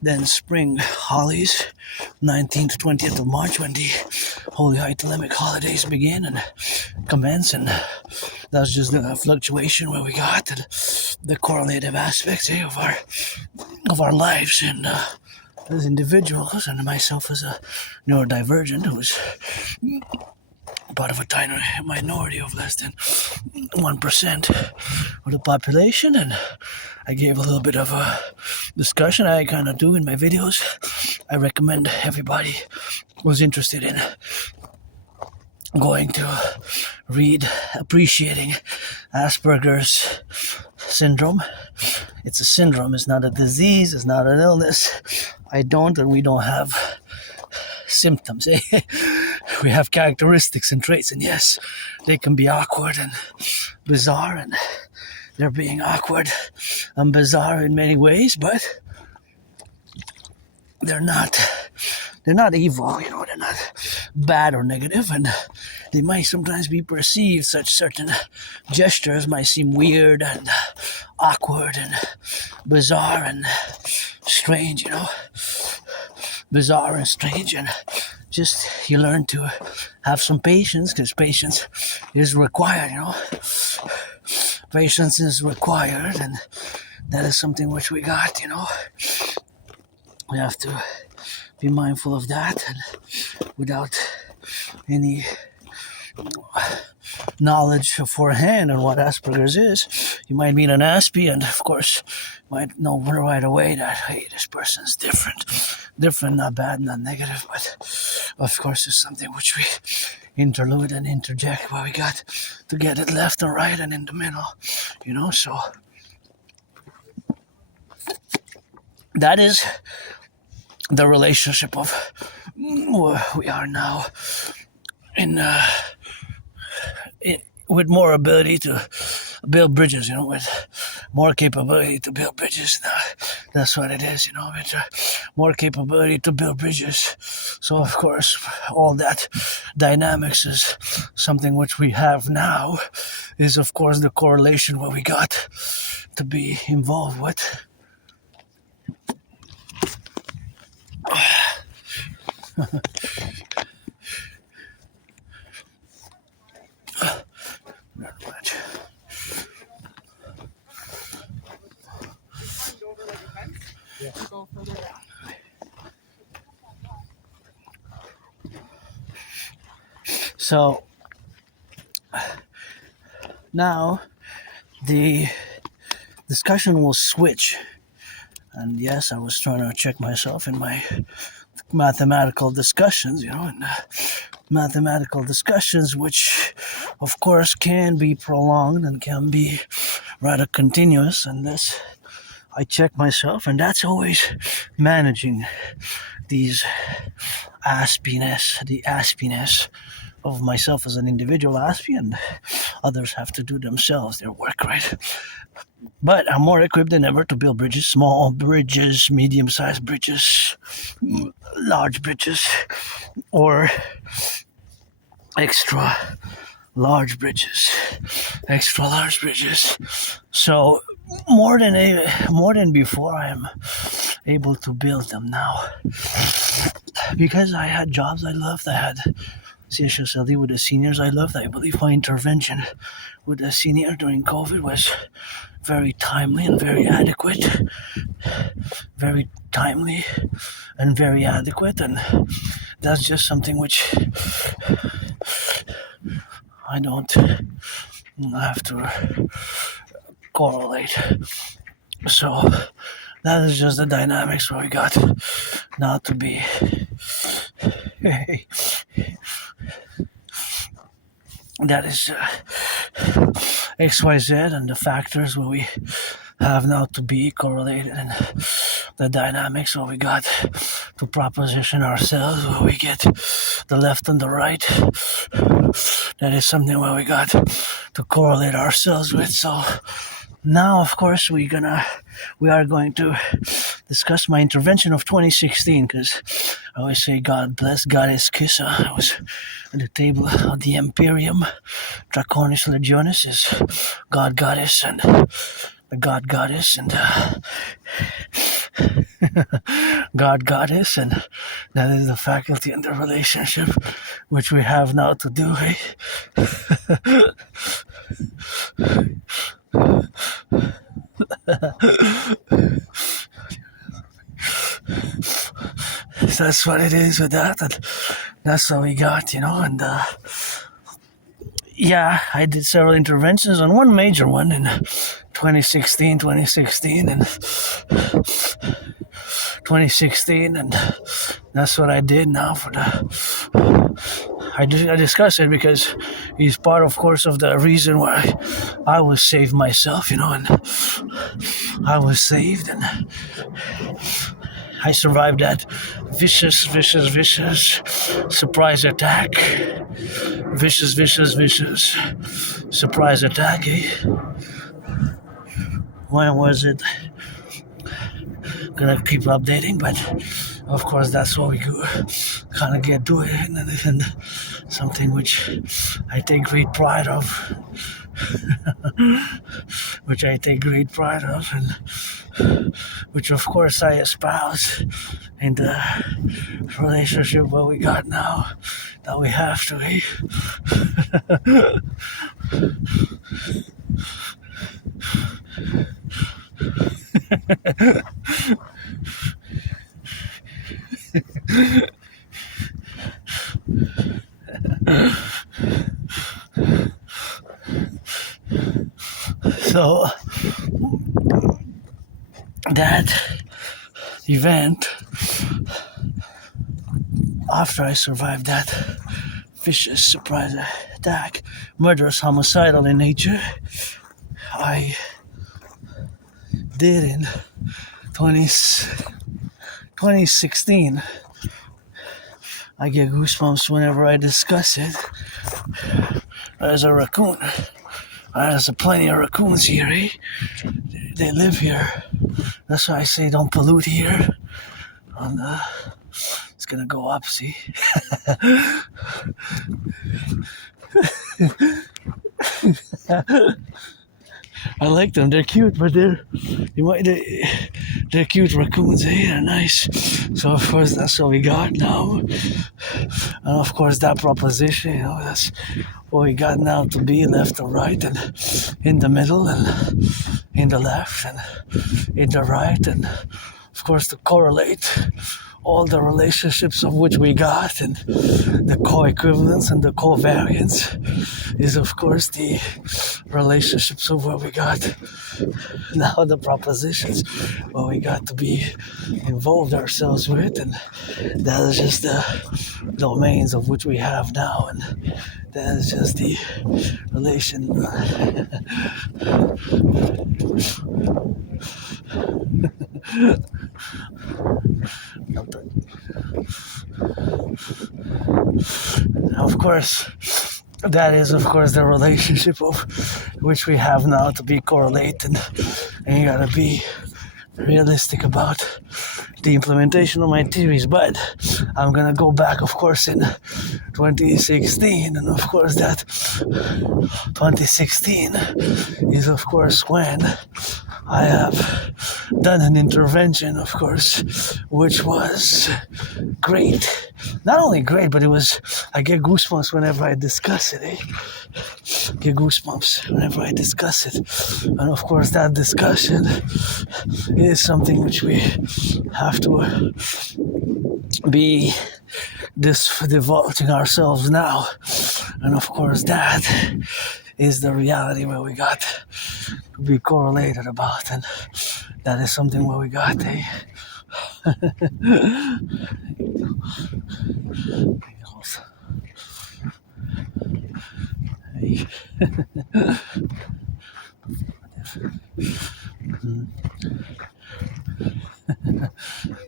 Then spring hollies, 19th to 20th of March, when the Holy Hythalamic holidays begin and commence, and that's just the fluctuation where we got the correlative aspects of our lives, and as individuals, and myself as a neurodivergent who's part of a tiny minority of less than 1% of the population. And I gave a little bit of a discussion I kind of do in my videos. I recommend everybody who's interested in going to read Appreciating Asperger's Syndrome. It's a syndrome, it's not a disease, it's not an illness. We don't have symptoms. We have characteristics and traits, and yes, they can be awkward and bizarre, and they're being awkward and bizarre in many ways, but they're not evil, they're not bad or negative, and they might sometimes be perceived, such certain gestures might seem weird and awkward and bizarre and strange, bizarre and strange, and just you learn to have some patience, because patience is required, Patience is required, and that is something which we got, We have to be mindful of that, and without any knowledge beforehand on what Asperger's is, you might meet an Aspie, and of course, might know right away that, hey, this person's different, not bad, not negative, but of course, it's something which we interlude and interject where we got to get it left and right and in the middle, so that is the relationship of where we are now with more ability to build bridges, with more capability to build bridges. That's what it is, with more capability to build bridges. So, of course, all that dynamics is something which we have now, is, of course, the correlation where we got to be involved with. Not much. Yeah. Go further down. So now the discussion will switch, and yes, I was trying to check myself in my mathematical discussions, and mathematical discussions, which of course can be prolonged and can be rather continuous, and this I check myself, and that's always managing these the aspiness of myself as an individual Aspie, and others have to do themselves their work, right? But I'm more equipped than ever to build bridges, small bridges, medium-sized bridges, large bridges, or extra large bridges. So more than before, I am able to build them now. because I had jobs I loved. I had CHSLD with the seniors I loved. I believe my intervention with the senior during COVID was very timely and very adequate. Very timely and very adequate, and that's just something which I don't have to correlate. So that is just the dynamics where we got now to be. That is XYZ and the factors where we have now to be correlated, and the dynamics where we got to proposition ourselves, where we get the left and the right. That is something where we got to correlate ourselves with. So now, of course, we are going to discuss my intervention of 2016, because I always say God bless, God is kiss. I was at the table of the Imperium Draconis Legionis is God Goddess and the God Goddess and God Goddess, and that is the faculty and the relationship which we have now to do. That's what it is with that, and that's what we got, and yeah, I did several interventions on one major one in 2016, and that's what I did now for I discuss it because he's part, of course, of the reason why I was saved myself, and I was saved, and I survived that vicious surprise attack. Vicious surprise attack, When was it? Gonna keep updating, but of course that's what we kind of get to it, and something which I take great pride of. And which of course I espouse in the relationship what we got now, that we have to be. So that event, after I survived that vicious surprise attack, murderous, homicidal in nature, I did in 2016. I get goosebumps whenever I discuss it. There's a raccoon. There's plenty of raccoons here, They live here. That's why I say don't pollute here. And it's gonna go up, see? I like them. They're cute, but they're cute raccoons. They're nice. So of course that's what we got now. And of course that proposition, that's what we got now to be left or right, and in the middle, and in the left, and in the right, and of course to correlate all the relationships of which we got, and the co-equivalence and the covariance is of course the relationships of what we got now, the propositions what we got to be involved ourselves with, and that is just the domains of which we have now, and that is just the relation. Of course, that is, of course, the relationship of which we have now to be correlated, and you gotta be realistic about the implementation of my theories. But I'm gonna go back, of course, in 2016, and of course that 2016 is, of course, when I have done an intervention, of course, which was great. Not only great, but I get goosebumps whenever I discuss it, eh? Get goosebumps whenever I discuss it. And of course, that discussion is something which we have to be devoting ourselves now. And of course, that is the reality where we got to be correlated about. And that is something where we got a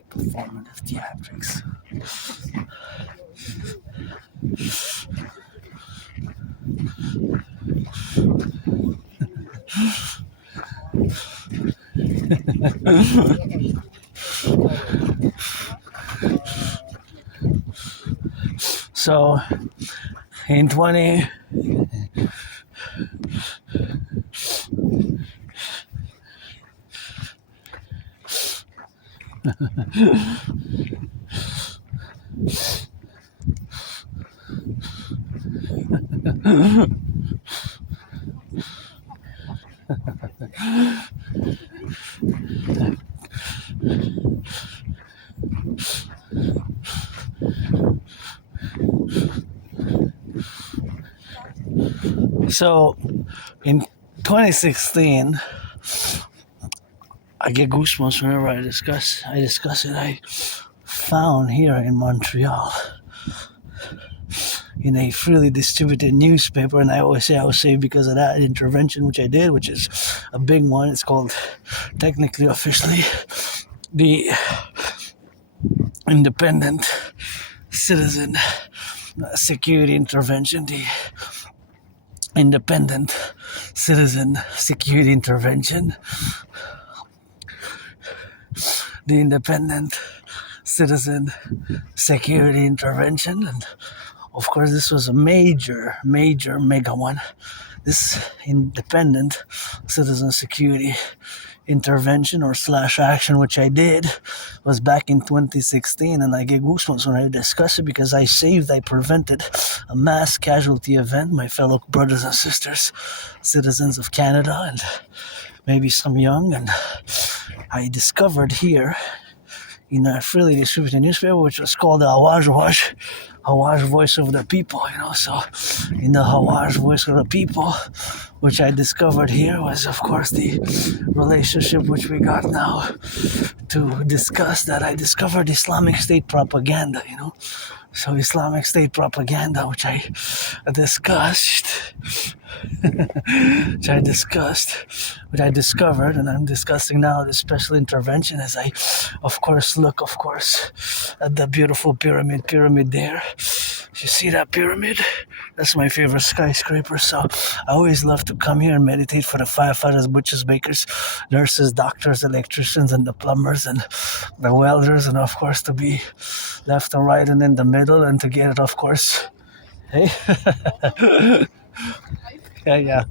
performative theatrics. So in 20 so in 2016, I get goosebumps whenever I discuss it. I found here in Montreal in a freely distributed newspaper, and I always say because of that intervention which I did, which is a big one. It's called, technically, officially, the Independent Citizen Security Intervention, the Independent Citizen Security Intervention, the Independent Citizen Security Intervention. And of course, this was a major mega one. This Independent Citizen Security Intervention or slash action, which I did, was back in 2016, and I get goosebumps when I discuss it because I prevented a mass casualty event. My fellow brothers and sisters, citizens of Canada, and maybe some young, and I discovered here in a freely distributed newspaper, which was called the Hawaj Voice of the People, So in the Hawaj Voice of the People, which I discovered here, was of course the relationship which we got now to discuss, that I discovered Islamic State propaganda, So Islamic State propaganda, which I discussed, which I discovered, and I'm discussing now this special intervention as I, of course, look, at the beautiful pyramid there. You see that pyramid? That's my favorite skyscraper. So I always love to come here and meditate for the firefighters, butchers, bakers, nurses, doctors, electricians, and the plumbers, and the welders, and of course to be left and right and in the middle, and to get it, of course. Hey? yeah.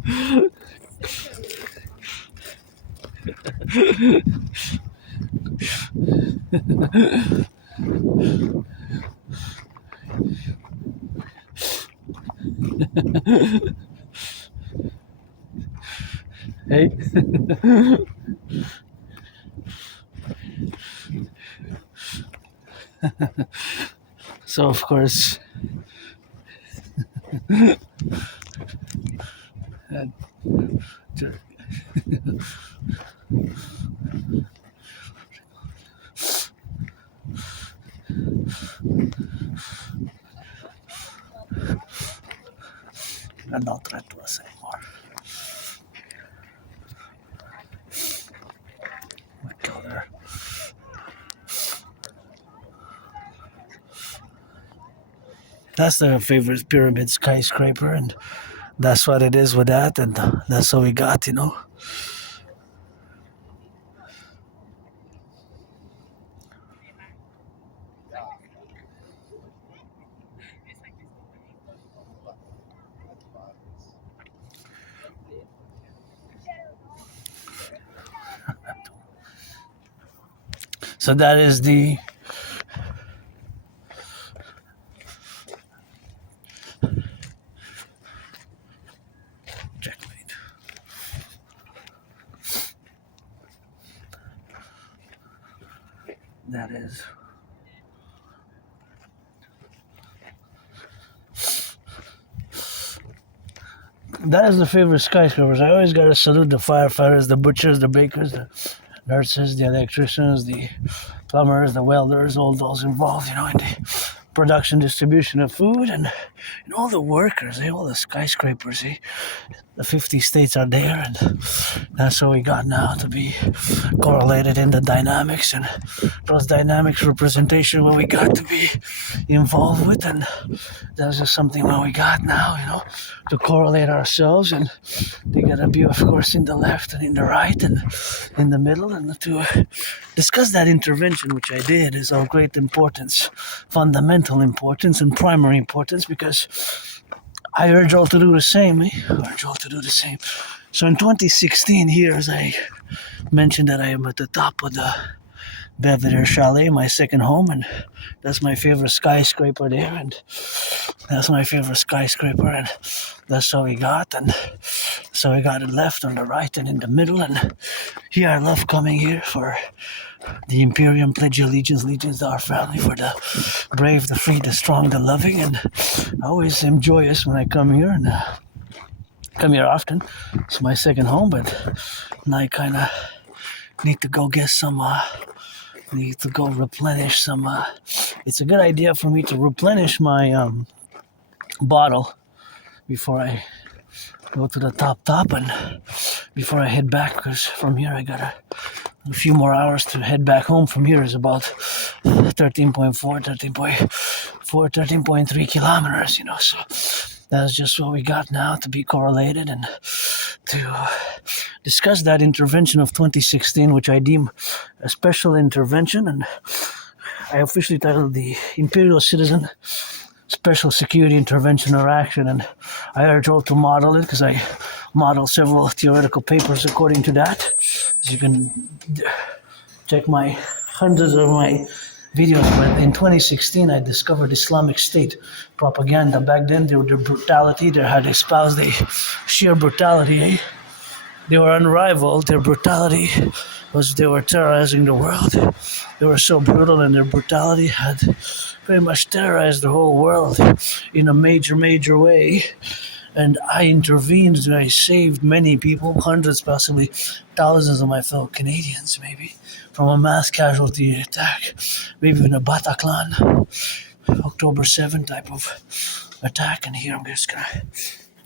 Hey. So of course, I'm not trying to us anymore. What color? That's their favorite pyramid skyscraper, and that's what it is with that, and that's what we got, So that is the checkmate. That is. That is the favorite skyscrapers. I always gotta salute the firefighters, the butchers, the bakers, the nurses, the electricians, the plumbers, the welders, all those involved, in the production, distribution of food, and all the workers, all the skyscrapers. The 50 states are there, and that's what we got now to be correlated in the dynamics, and those dynamics representation what we got to be involved with, and that's just something what we got now, to correlate ourselves, and they gotta be, of course, in the left and in the right and in the middle, and to discuss that intervention, which I did, is of great importance, fundamental importance, and primary importance, because I urge all to do the same. I urge all to do the same. So in 2016, here, as I mentioned, that I am at the top of the Belvedere Chalet, my second home, and that's my favorite skyscraper there, and that's my favorite skyscraper, and that's what we got, and so we got it left on the right and in the middle, and here I love coming here for the Imperium, pledge allegiance to our family, for the brave, the free, the strong, the loving, and I always am joyous when I come here, and come here often. It's my second home, but I kind of need to go get some, need to go replenish some, it's a good idea for me to replenish my bottle before I go to the top, and before I head back, because from here I got a few more hours to head back home. From here is about 13.3 kilometers, so that's just what we got now to be correlated, and to discuss that intervention of 2016, which I deem a special intervention, and I officially titled the Imperial Citizen Special Security Intervention or Action, and I urge all to model it, because I model several theoretical papers according to that. As you can check my hundreds of my videos, but in 2016 I discovered Islamic State propaganda. Back then, their brutality, they had espoused the sheer brutality. They were unrivaled. Their brutality was they were terrorizing the world. They were so brutal, and their brutality had pretty much terrorized the whole world in a major way. And I intervened, and I saved many people, hundreds, possibly thousands of my fellow Canadians, maybe, from a mass casualty attack, maybe in a Bataclan, October 7th type of attack. And here I'm just going to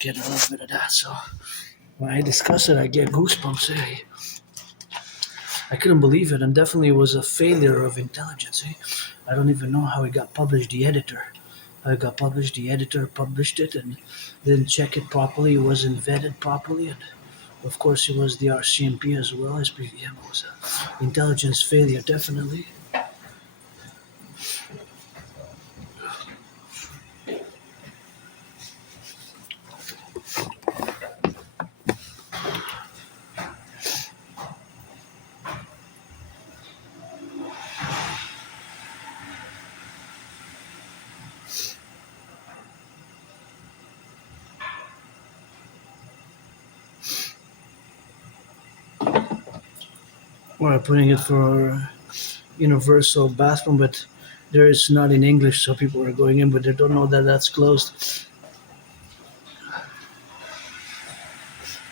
get a little bit of that. So when I discuss it, I get goosebumps. I couldn't believe it, and definitely it was a failure of intelligence. I don't even know how it got published. The editor published it and didn't check it properly. It wasn't vetted properly, and of course it was the RCMP as well as PVM. It was an intelligence failure, definitely. We're putting it for universal bathroom, but there is not in English, so people are going in, but they don't know that that's closed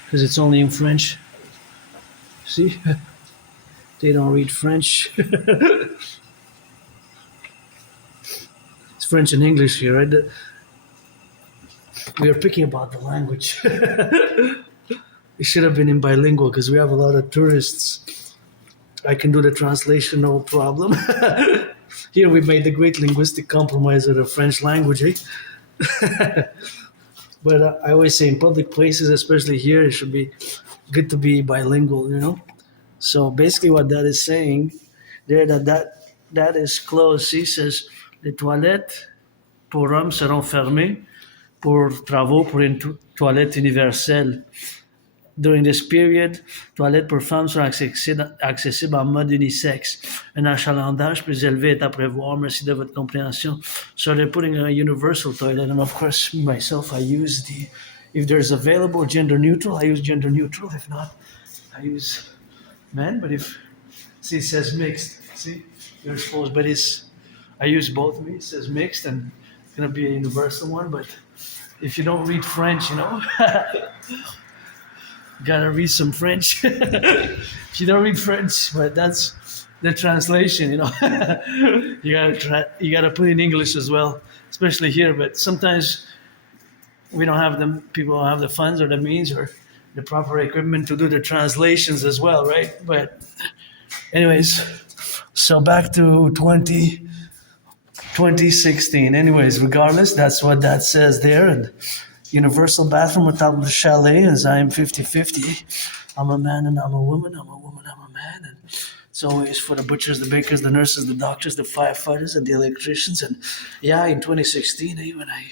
because it's only in French. See, they don't read French. It's French and English here, right? We are picking about the language. It should have been in bilingual because we have a lot of tourists. I can do the translation, no problem. Here we made the great linguistic compromise of the French language. But I always say in public places, especially here, it should be good to be bilingual, So basically what that is saying there, that is closed. See, it says, les toilettes pour hommes seront fermées pour travaux pour une toilette universelle. During this period, toilettes pour femmes sont accessibles en mode unisexe. Un achalandage plus élevé est à prévoir. Merci de votre compréhension. So they're putting a universal toilet, and of course, myself, I use if there's available gender neutral, I use gender neutral. If not, I use men. But if, see, it says mixed. See, you're supposed, but I use both. It says mixed, and it's gonna be a universal one. But if you don't read French, gotta read some French. If you don't read French, but that's the translation, you gotta put in English as well, especially here. But sometimes we don't have people don't have the funds or the means or the proper equipment to do the translations as well, right? But anyways, so back to 2016. Anyways, regardless, that's what that says there. And universal bathroom on top of the chalet, as I am 50-50. I'm a man and I'm a woman. I'm a woman, I'm a man. And it's always for the butchers, the bakers, the nurses, the doctors, the firefighters, and the electricians. And yeah, in 2016, when I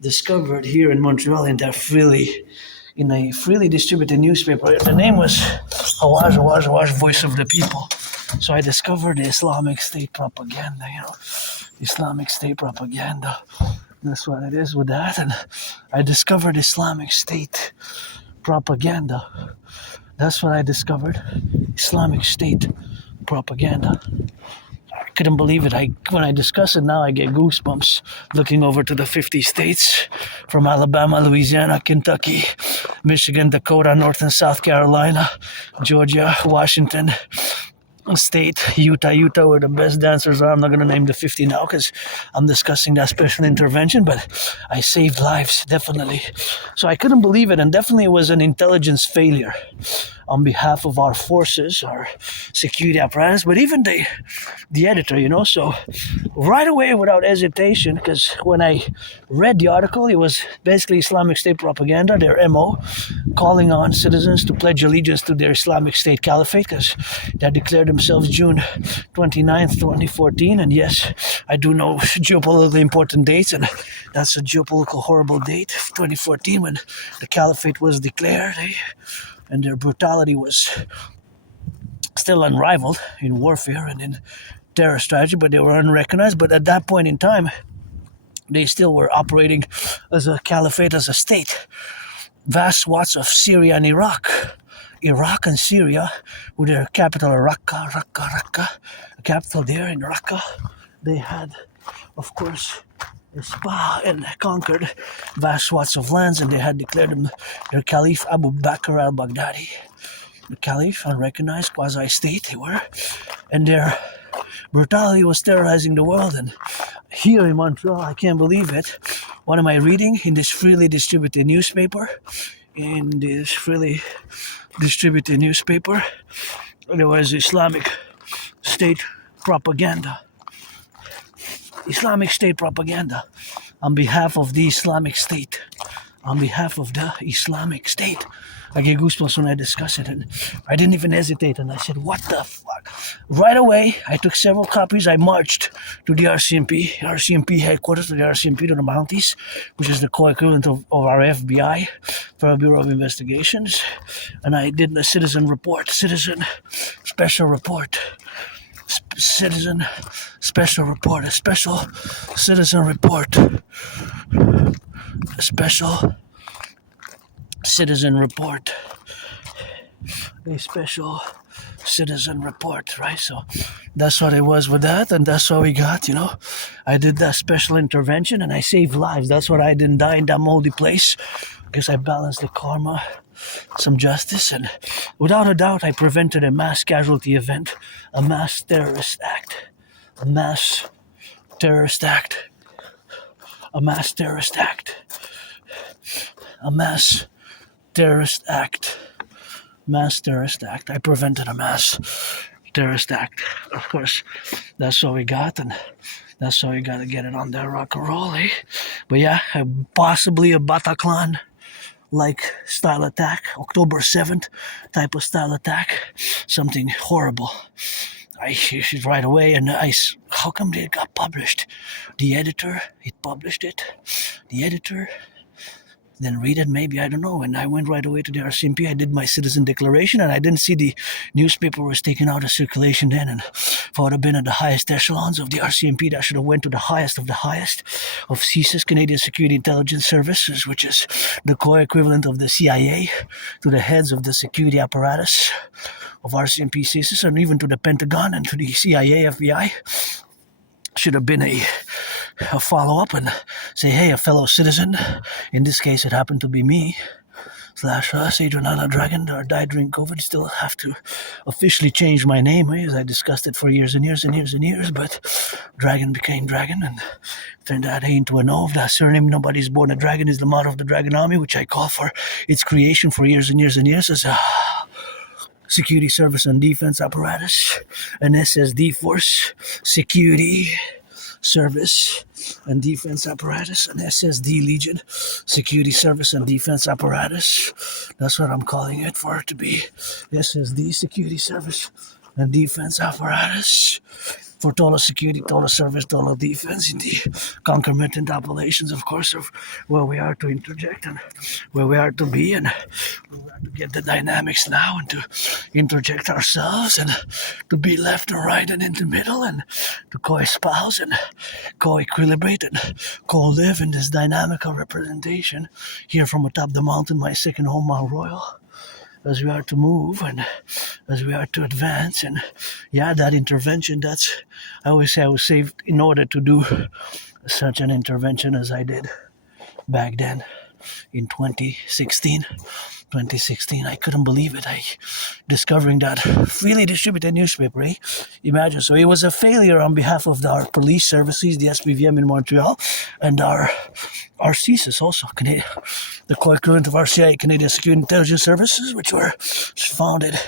discovered here in Montreal in a freely distributed newspaper, the name was Awash, Voice of the People. So I discovered the Islamic State propaganda, Islamic State propaganda. That's what it is with that. And I discovered Islamic State propaganda. That's what I discovered. Islamic State propaganda. I couldn't believe it. When I discuss it now, I get goosebumps looking over to the 50 states from Alabama, Louisiana, Kentucky, Michigan, Dakota, North and South Carolina, Georgia, Washington State, Utah, where the best dancers are. I'm not going to name the 50 now because I'm discussing that special intervention, but I saved lives, definitely. So I couldn't believe it, and definitely it was an intelligence failure on behalf of our forces, our security apparatus, but even the editor, So right away, without hesitation, because when I read the article, it was basically Islamic State propaganda, their MO, calling on citizens to pledge allegiance to their Islamic State Caliphate, because they declared themselves June 29th, 2014. And yes, I do know geopolitically important dates, and that's a geopolitical horrible date, 2014, when the Caliphate was declared, and their brutality was still unrivaled in warfare and in terror strategy, but they were unrecognized. But at that point in time, they still were operating as a caliphate, as a state. Vast swaths of Syria and Iraq and Syria, with their capital Raqqa, the capital there in Raqqa, they had, of course, a spa and conquered vast swaths of lands, and they had declared them their Caliph Abu Bakr al-Baghdadi. The Caliph, unrecognized quasi-state they were, and their brutality was terrorizing the world. And here in Montreal, I can't believe it. What am I reading in this freely distributed newspaper? There was Islamic State propaganda. Islamic State propaganda on behalf of the Islamic State. On behalf of the Islamic State. I get goosebumps when I discuss it, and I didn't even hesitate, and I said, what the fuck? Right away, I took several copies. I marched to the RCMP headquarters, to the RCMP, to the Mounties, which is the co-equivalent of our FBI, Federal Bureau of Investigations, and I did a citizen special report, a special citizen report, right? So that's what it was with that, and that's what we got, I did that special intervention, and I saved lives. That's what I didn't die in that moldy place, because I balanced the karma, some justice, and without a doubt, I prevented a mass casualty event, a mass terrorist act, a mass terrorist act. I prevented a mass terrorist act. Of course, that's what we got, and that's how we got to get it on that rock and roll, eh? But yeah, possibly a Bataclan-like style attack, October 7th type of style attack, something horrible. I issued right away, and how come it got published? The editor, it published it. The editor, Didn't read it, maybe, I don't know. And I went right away to the RCMP. I did my citizen declaration, and I didn't see the newspaper was taken out of circulation then. And if I would have been at the highest echelons of the RCMP, that should have went to the highest of CSIS, Canadian Security Intelligence Services, which is the core equivalent of the CIA, to the heads of the security apparatus of RCMP, CSIS, and even to the Pentagon and to the CIA, FBI. Should have been a follow-up and say, hey, a fellow citizen, in this case it happened to be me, / us, Adriana Dragon, or died during COVID, still have to officially change my name, as I discussed it for years and years and years and years, but Dragon became Dragon, and turned that into an oath. That surname, nobody's born a dragon, is the motto of the Dragon Army, which I call for its creation for years and years and years as a security service and defense apparatus, an SSD force, security service and defense apparatus, an SSD Legion, security service and defense apparatus. That's what I'm calling it, for it to be SSD, security service and defense apparatus, for total security, total service, total defense in the concomitant appellations, of course, of where we are to interject and where we are to be, and where we are to get the dynamics now and to interject ourselves and to be left and right and in the middle and to co-espouse and co-equilibrate and co-live in this dynamical representation here from atop the mountain, my second home, Mount Royal, as we are to move and as we are to advance. And yeah, that intervention, I always say I was saved in order to do such an intervention as I did back then in 2016. I couldn't believe it. Discovering that freely distributed newspaper, imagine. So it was a failure on behalf of our police services, the SPVM in Montreal, and our CSIS also, the co-equivalent of our CIA, Canadian Security Intelligence Services, which were founded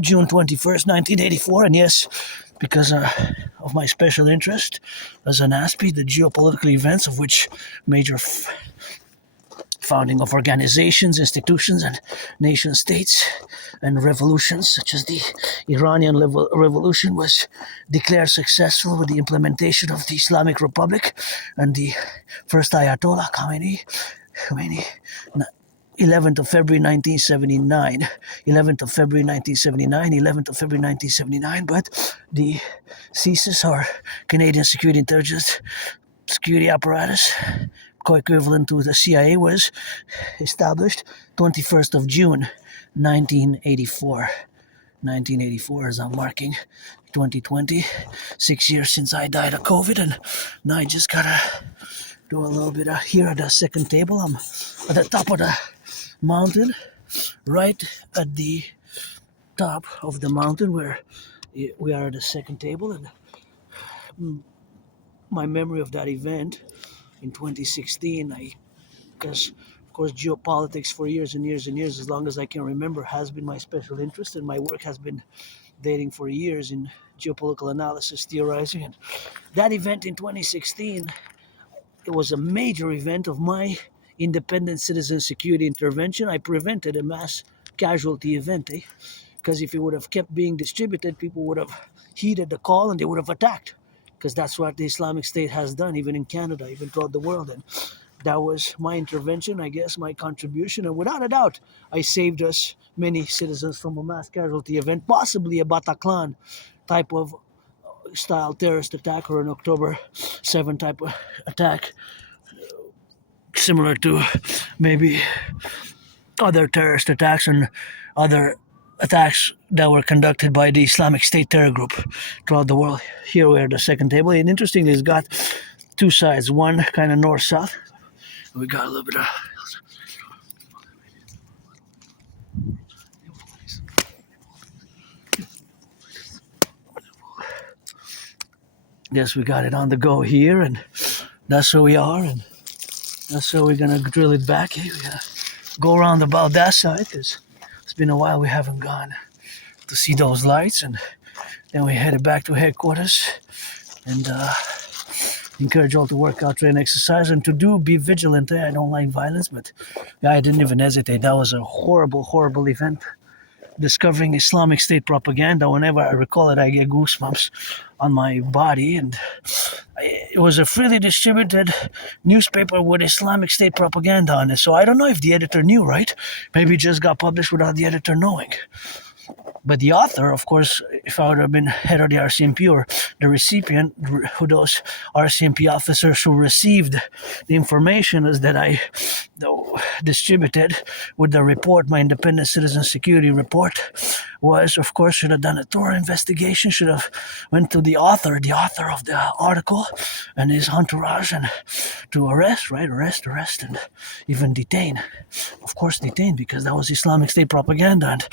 June 21st, 1984. And yes, because of my special interest as an Aspie, the geopolitical events of which major founding of organizations, institutions, and nation states, and revolutions such as the Iranian Revolution was declared successful with the implementation of the Islamic Republic and the first Ayatollah Khomeini, 11th of February 1979, 11th of February 1979, 11th of February 1979, but the CSIS, or Canadian Security Intelligence Security Apparatus, co-equivalent to the CIA, was established 21st of June 1984. 1984, as I'm marking 2020, 6 years since I died of COVID, and now I just gotta do a little bit here at the second table. I'm at the top of the mountain, right at the top of the mountain where we are at the second table, and my memory of that event in 2016, because of course geopolitics for years and years and years, as long as I can remember, has been my special interest, and my work has been dating for years in geopolitical analysis, theorizing. And that event in 2016, it was a major event of my independent citizen security intervention. I prevented a mass casualty event, because if it would have kept being distributed, people would have heeded the call and they would have attacked, because that's what the Islamic State has done, even in Canada, even throughout the world. And that was my intervention, I guess, my contribution. And without a doubt, I saved us, many citizens, from a mass casualty event, possibly a Bataclan type of style terrorist attack, or an October 7 type of attack, similar to maybe other terrorist attacks and other attacks that were conducted by the Islamic State terror group throughout the world. Here we are at the second table, and interestingly, it's got two sides, one kind of north-south. We got a little bit of yes, we got it on the go here, and that's where we are, and that's where we're gonna drill it back. We're gonna go around about that side, because it's been a while we haven't gone to see those lights, and then we headed back to headquarters, and encourage all to work out, train, exercise, and to be vigilant. I don't like violence, but yeah, I didn't even hesitate. That was a horrible, horrible event discovering Islamic State propaganda. Whenever I recall it, I get goosebumps on my body. And it was a freely distributed newspaper with Islamic State propaganda on it. So I don't know if the editor knew, right? Maybe it just got published without the editor knowing. But the author, of course, if I would have been head of the RCMP or the recipient, who those RCMP officers who received the information is that I distributed with the report, my independent citizen security report, was, of course, should have done a thorough investigation, should have went to the author of the article and his entourage, and to arrest, and even detain. Of course, detain, because that was Islamic State propaganda, and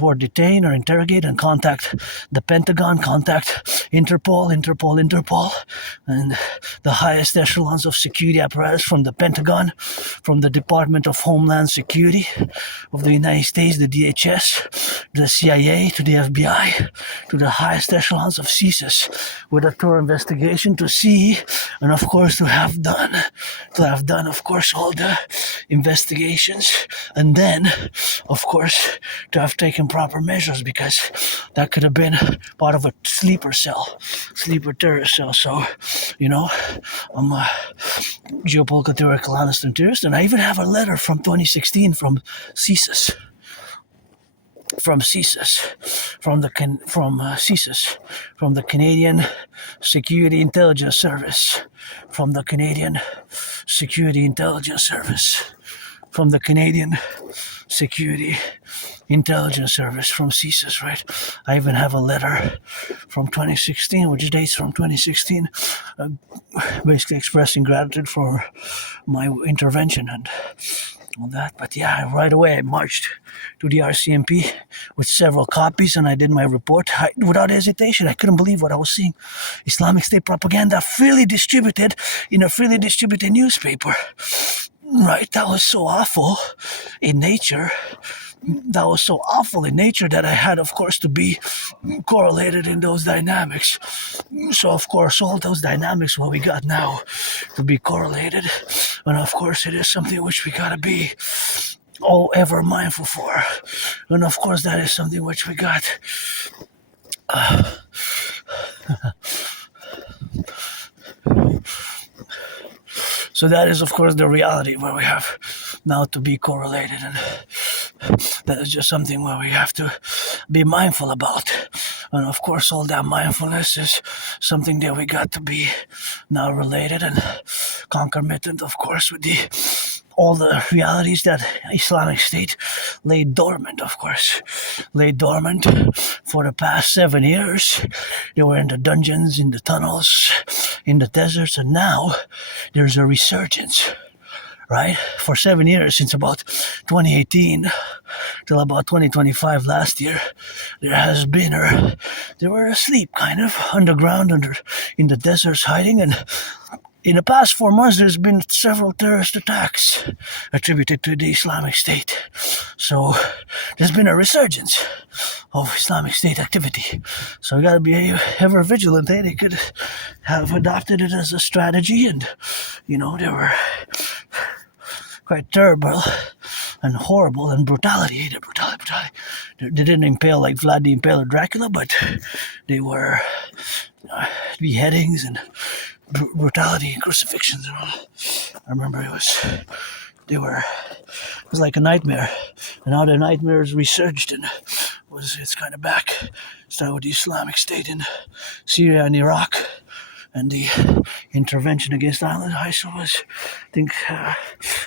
were detain or interrogate and contact the Pentagon, contact Interpol, and the highest echelons of security apparatus from the Pentagon, from the Department of Homeland Security of the United States, the DHS, the CIA, to the FBI, to the highest echelons of CSIS, with a thorough investigation to see, and of course to have done, of course, all the investigations, and then, of course, to have taken proper measures, because that could have been part of a sleeper terrorist cell. So, I'm a geopolitical theoretical clandestine terrorist, and I even have a letter from 2016 from CSIS. From the Canadian Security Intelligence Service, from the Canadian Security Intelligence Service, from the Canadian Security Intelligence Service, from CSIS, right? I even have a letter from 2016, which dates from 2016, basically expressing gratitude for my intervention and all that. But yeah, right away I marched to the RCMP with several copies, and I did my report without hesitation. I couldn't believe what I was seeing. Islamic State propaganda freely distributed in a freely distributed newspaper. Right, that was so awful in nature. That I had, of course, to be correlated in those dynamics. So, of course, all those dynamics, what we got now, to be correlated. And, of course, it is something which we got to be ever mindful for. And, of course, that is something which we got. So that is, of course, the reality where we have now to be correlated, and that is just something where we have to be mindful about. And of course, all that mindfulness is something that we got to be now related and concomitant, of course, with all the realities that Islamic State lay dormant, of course. Lay dormant for the past 7 years. They were in the dungeons, in the tunnels, in the deserts, and now there's a resurgence, right? For 7 years, since about 2018 till about 2025 last year, they were asleep, kind of, underground, in the deserts, hiding, and in the past 4 months, there's been several terrorist attacks attributed to the Islamic State. So there's been a resurgence of Islamic State activity. So we got to be ever vigilant. They could have adopted it as a strategy, and, they were quite terrible and horrible, and brutality. They didn't impale like Vlad the Impaler Dracula, but they were beheadings and brutality and crucifixions and all. I remember it was like a nightmare, and now the nightmare is resurged, and it's kind of back. Started with the Islamic State in Syria and Iraq, and the intervention against ISIL was, I think,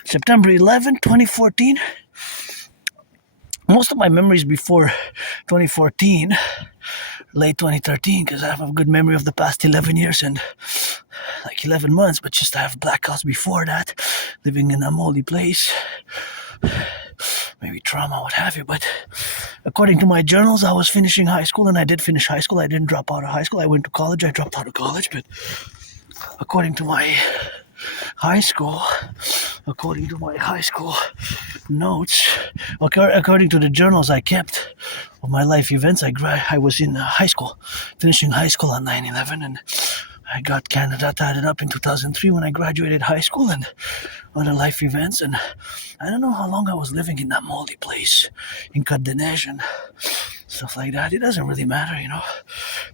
September 11, 2014. Most of my memories before 2014, late 2013, because I have a good memory of the past 11 years and like 11 months, but just I have blackouts before that, living in a moldy place, maybe trauma, what have you. But according to my journals, I was finishing high school, and I did finish high school. I didn't drop out of high school. I went to college. I dropped out of college, but according to my high school notes, according to the journals I kept of my life events, I was in high school, finishing high school on 9/11, and I got Canada tied up in 2003 when I graduated high school and other life events. And I don't know how long I was living in that moldy place in Côte de Neige and stuff like that. It doesn't really matter, you know.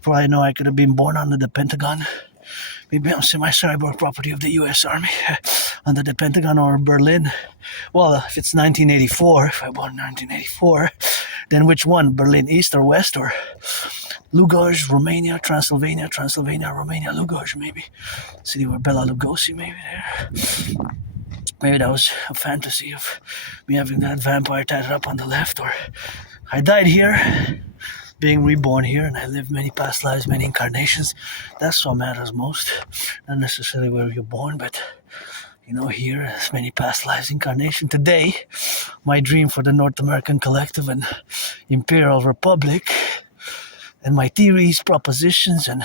For all I know, I could have been born under the Pentagon. Maybe I'm semi-cyborg property of the U.S. Army under the Pentagon or Berlin. Well, if it's 1984, if I born in 1984, then which one? Berlin East or West or Lugoj, Romania, Transylvania, Romania, Lugoj, maybe. City where Bela Lugosi, maybe there. Maybe that was a fantasy of me having that vampire tatted up on the left, or I died here, being reborn here, and I lived many past lives, many incarnations. That's what matters most. Not necessarily where you're born, but you know, here, as many past lives, incarnation. Today, my dream for the North American Collective and Imperial Republic, and my theories, propositions, and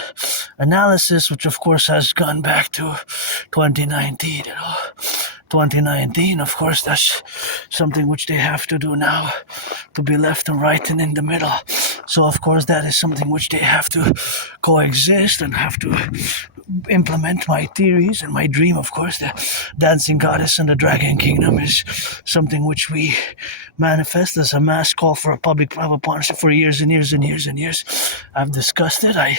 analysis, which of course has gone back to 2019, you know. 2019, of course, that's something which they have to do now, to be left and right and in the middle. So of course that is something which they have to coexist and have to implement my theories. And my dream, of course, the dancing goddess and the dragon kingdom, is something which we manifest as a mass call for a public-private partnership for years and years and years and years. I've discussed it, I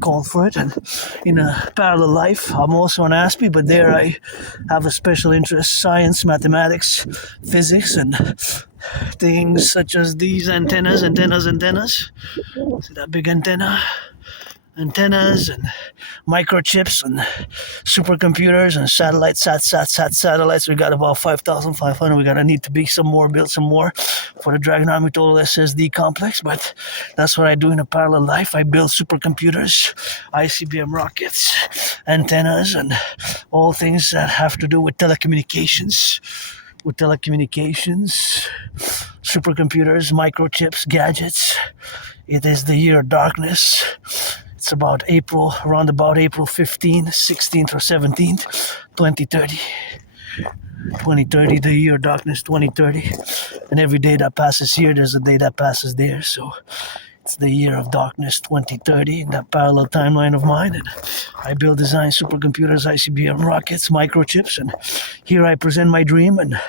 called for it, and in a parallel life I'm also an Aspiesque, but there I have a special interest: science, mathematics, physics, and things such as these antennas. See that big antenna? Antennas and microchips and supercomputers and satellites, satellites. We got about 5,500. We're gonna need to build some more for the Dragon Army Total SSD complex. But that's what I do in a parallel life. I build supercomputers, ICBM rockets, antennas, and all things that have to do with telecommunications. Supercomputers, microchips, gadgets. It is the year of darkness. It's about around about April 15th, 16th, or 17th, 2030. 2030, the year of darkness, 2030. And every day that passes here, there's a day that passes there. So it's the year of darkness, 2030, in that parallel timeline of mine. And I build, design supercomputers, ICBM rockets, microchips, and here I present my dream. And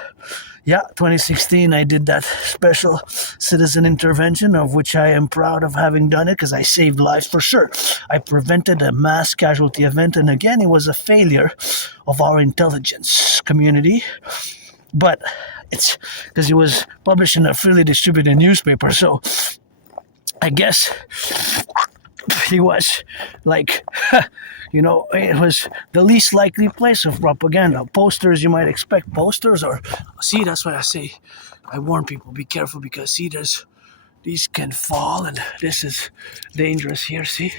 yeah, 2016, I did that special citizen intervention, of which I am proud of having done it, because I saved lives for sure. I prevented a mass casualty event, and again, it was a failure of our intelligence community. But it's because it was published in a freely distributed newspaper, so I guess he was like, you know, it was the least likely place of propaganda. Posters, you might expect posters, or see, that's why I say, I warn people, be careful, because see, these can fall, and this is dangerous here. See,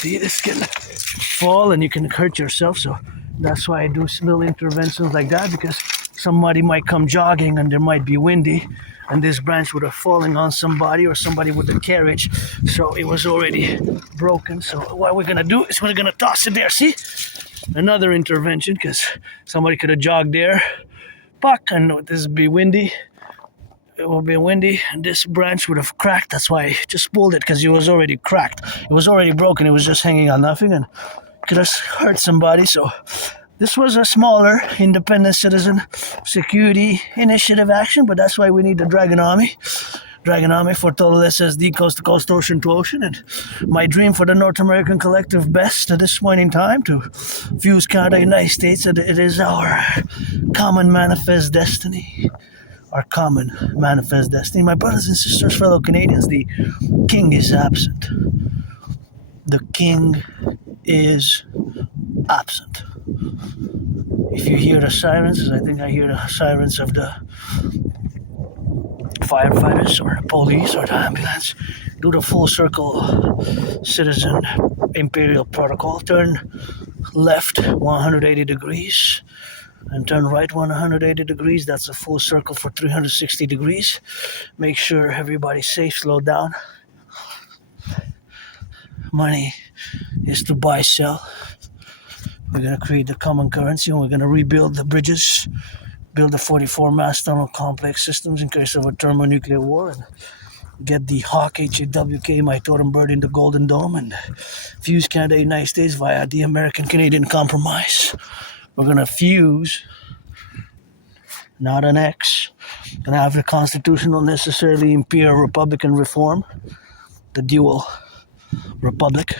this can fall and you can hurt yourself. So that's why I do little interventions like that, because somebody might come jogging and there might be windy, and this branch would have fallen on somebody or somebody with a carriage, so it was already broken. So what we're gonna do is we're gonna toss it there. See, another intervention, because somebody could have jogged there, and this would be windy. It will be windy, and this branch would have cracked. That's why I just pulled it, because it was already cracked. It was already broken. It was just hanging on nothing, and could have hurt somebody. So this was a smaller independent citizen security initiative action, but that's why we need the Dragon Army. Dragon Army for total SSD, coast to coast, ocean to ocean. And my dream for the North American Collective best at this point in time, to fuse Canada, United States, that it is our common manifest destiny. Our common manifest destiny. My brothers and sisters, fellow Canadians, the king is absent. The king is absent. If you hear the sirens, as I think I hear the sirens of the firefighters or the police or the ambulance, do the full circle citizen imperial protocol. Turn left 180 degrees and turn right 180 degrees. That's a full circle for 360 degrees. Make sure everybody's safe. Slow down. Money is to buy, sell. We're going to create the common currency, and we're going to rebuild the bridges, build the 44 mass tunnel complex systems in case of a thermonuclear war, and get the Hawk HAWK, my totem bird in the Golden Dome, and fuse Canada United States via the American-Canadian Compromise. We're going to fuse, not an X. Going to have the constitutional, necessarily imperial Republican reform, the dual republic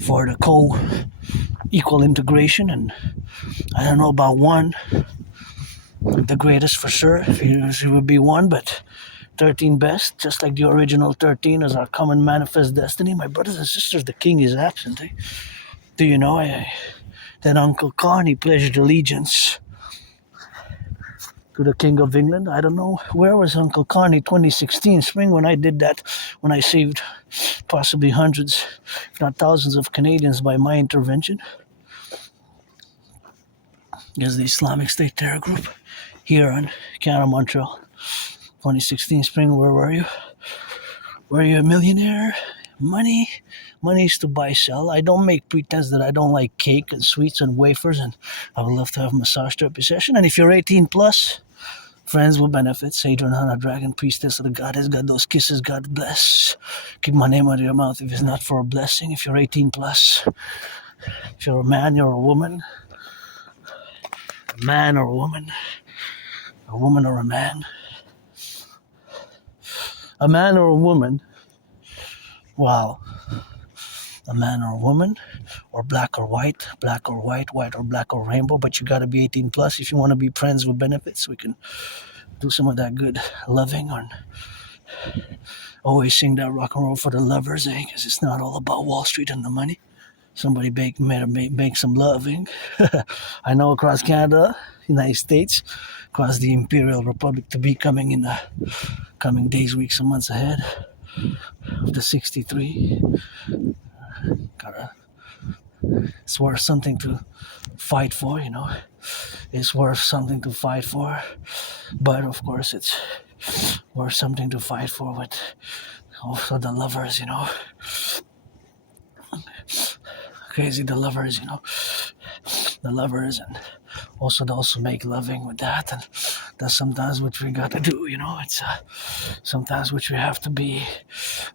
for the co-equal integration. And I don't know about one, the greatest for sure, it would be one, but 13 best, just like the original 13 as our common manifest destiny. My brothers and sisters, the king is absent. Eh? Do you know that Uncle Carney pledged allegiance to the King of England? I don't know, where was Uncle Carney 2016 spring when I did that, when I saved possibly hundreds, if not thousands of Canadians by my intervention against the Islamic State terror group here in Canada, Montreal. 2016 spring, where were you? Were you a millionaire? Money is to buy, sell. I don't make pretense that I don't like cake and sweets and wafers, and I would love to have a massage therapy session. And if you're 18 plus, friends will benefit. Adrian Hannah, Dragon, Priestess of the Goddess, God, those kisses, God bless. Keep my name out of your mouth if it's not for a blessing. If you're 18 plus, if you're a man, you're a woman or a woman or a man. A man or a woman, wow. A man or a woman, or black or white, white or black or rainbow, but you gotta be 18 plus if you want to be friends with benefits. We can do some of that good loving on. Always sing that rock and roll for the lovers, because it's not all about Wall Street and the money. Somebody make some loving. I know across Canada, United States, across the Imperial Republic to be coming in the coming days, weeks, and months ahead of the 63. It's worth something to fight for, It's worth something to fight for. But of course, it's worth something to fight for with also the lovers, Crazy, the lovers, The lovers, and also make loving with that. And that's sometimes what we got to do, It's sometimes which we have to be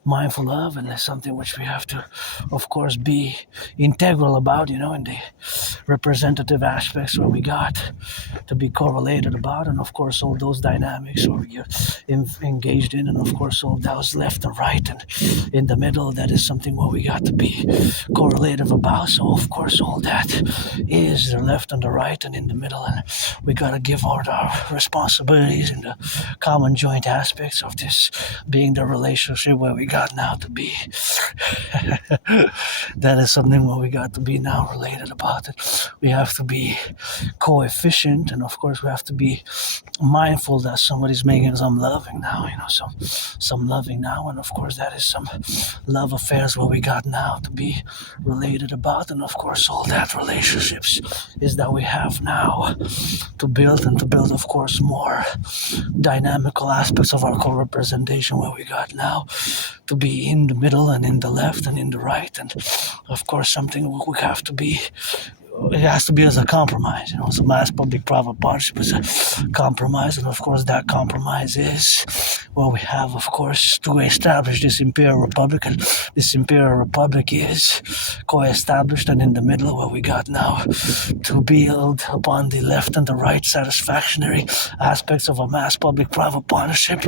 mindful of, and there's something which we have to, of course, be integral about, in the representative aspects where we got to be correlated about, and of course all those dynamics where you're engaged in, and of course all those left and right and in the middle, that is something where we got to be correlative about. So of course all that is the left and the right and in the middle, and we got to give all our responsibilities in the common joint aspects of this being the relationship where we got now to be. That is something where we got to be now related about it. We have to be coefficient, and of course we have to be mindful that somebody's making some loving now, some loving now, and of course that is some love affairs where we got now to be related about, and of course all that relationships is that we have now to build, of course, more dynamical aspects of our co-representation where we got now to be in the middle and in the left and in the right, and of course something we have to be. It has to be as a compromise, So mass public-private partnership is a compromise, and of course that compromise is where we have, of course, to establish this Imperial Republic, and this Imperial Republic is co-established and in the middle where we got now to build upon the left and the right satisfactory aspects of a mass public-private partnership,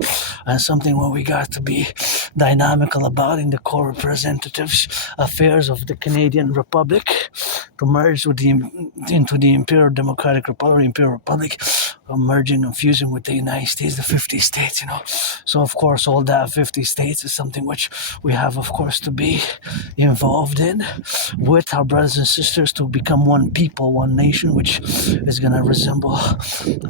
and something where we got to be dynamical about in the co-representatives affairs of the Canadian Republic to merge into the Imperial Democratic Republic, Imperial Republic, merging and fusing with the United States, the 50 states, So of course all that 50 states is something which we have, of course, to be involved in with our brothers and sisters to become one people, one nation, which is going to resemble,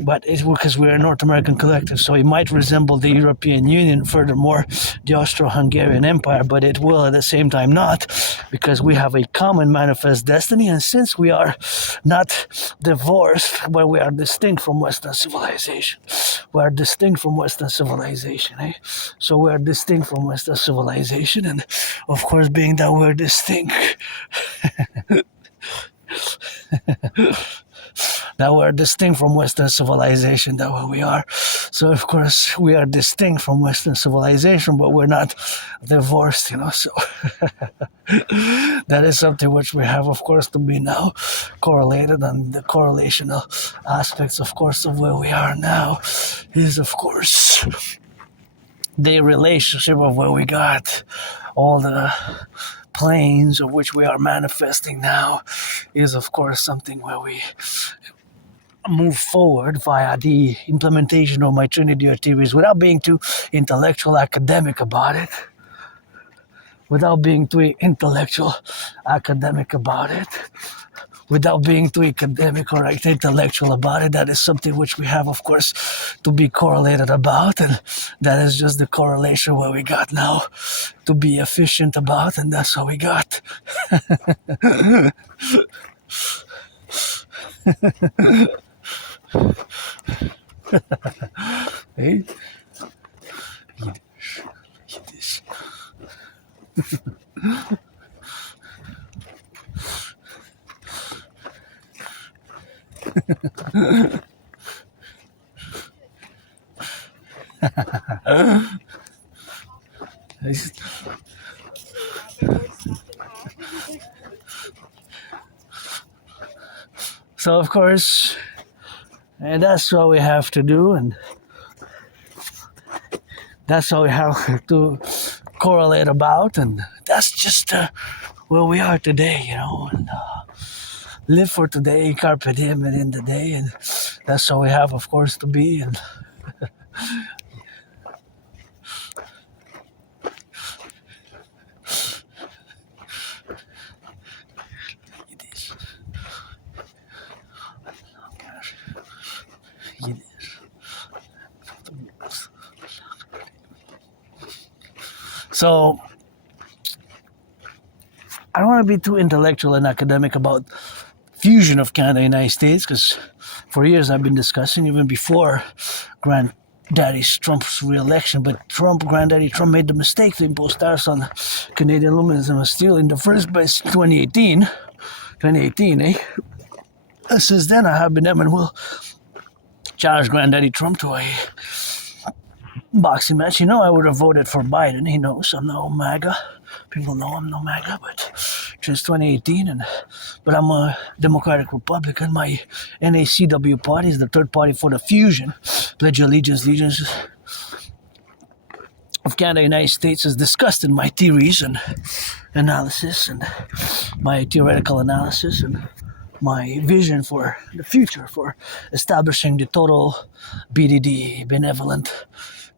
but it's because we're a North American collective, so it might resemble the European Union, furthermore the Austro-Hungarian Empire, but it will at the same time not, because we have a common manifest destiny, and since we are not divorced, but we are distinct from Western civilization. We are distinct from Western civilization, So we are distinct from Western civilization, and of course, being that we're distinct, that we're distinct from Western civilization, that what we are. So of course we are distinct from Western civilization, but we're not divorced, so that is something which we have, of course, to be now correlated, and the correlational aspects, of course, of where we are now is, of course, the relationship of where we got all the planes of which we are manifesting now is, of course, something where we move forward via the implementation of my Trinity or theories without being too intellectual academic about it. Without being too intellectual academic about it. Without being too academic or intellectual about it, that is something which we have, of course, to be correlated about, and that is just the correlation where we got now to be efficient about, and that's how we got. Hey? So of course, and that's what we have to do, and that's what we have to correlate about, and that's just where we are today, and live for today, carpe diem and in the day, and that's how we have, of course, to be. And so I don't want to be too intellectual and academic about fusion of Canada and the United States, because for years I've been discussing, even before Granddaddy Trump's re-election, but Granddaddy Trump made the mistake to impose tariffs on Canadian aluminum and steel in the first place, 2018, eh? Since then, I have been and will challenge Granddaddy Trump to a boxing match. I would have voted for Biden. He knows I'm no MAGA. People know I'm no MAGA, but since 2018, but I'm a Democratic Republican. My NACW party is the third party for the fusion. Pledge allegiance of Canada and the United States is discussed in my theories and analysis, and my theoretical analysis, and my vision for the future for establishing the total BDD, benevolent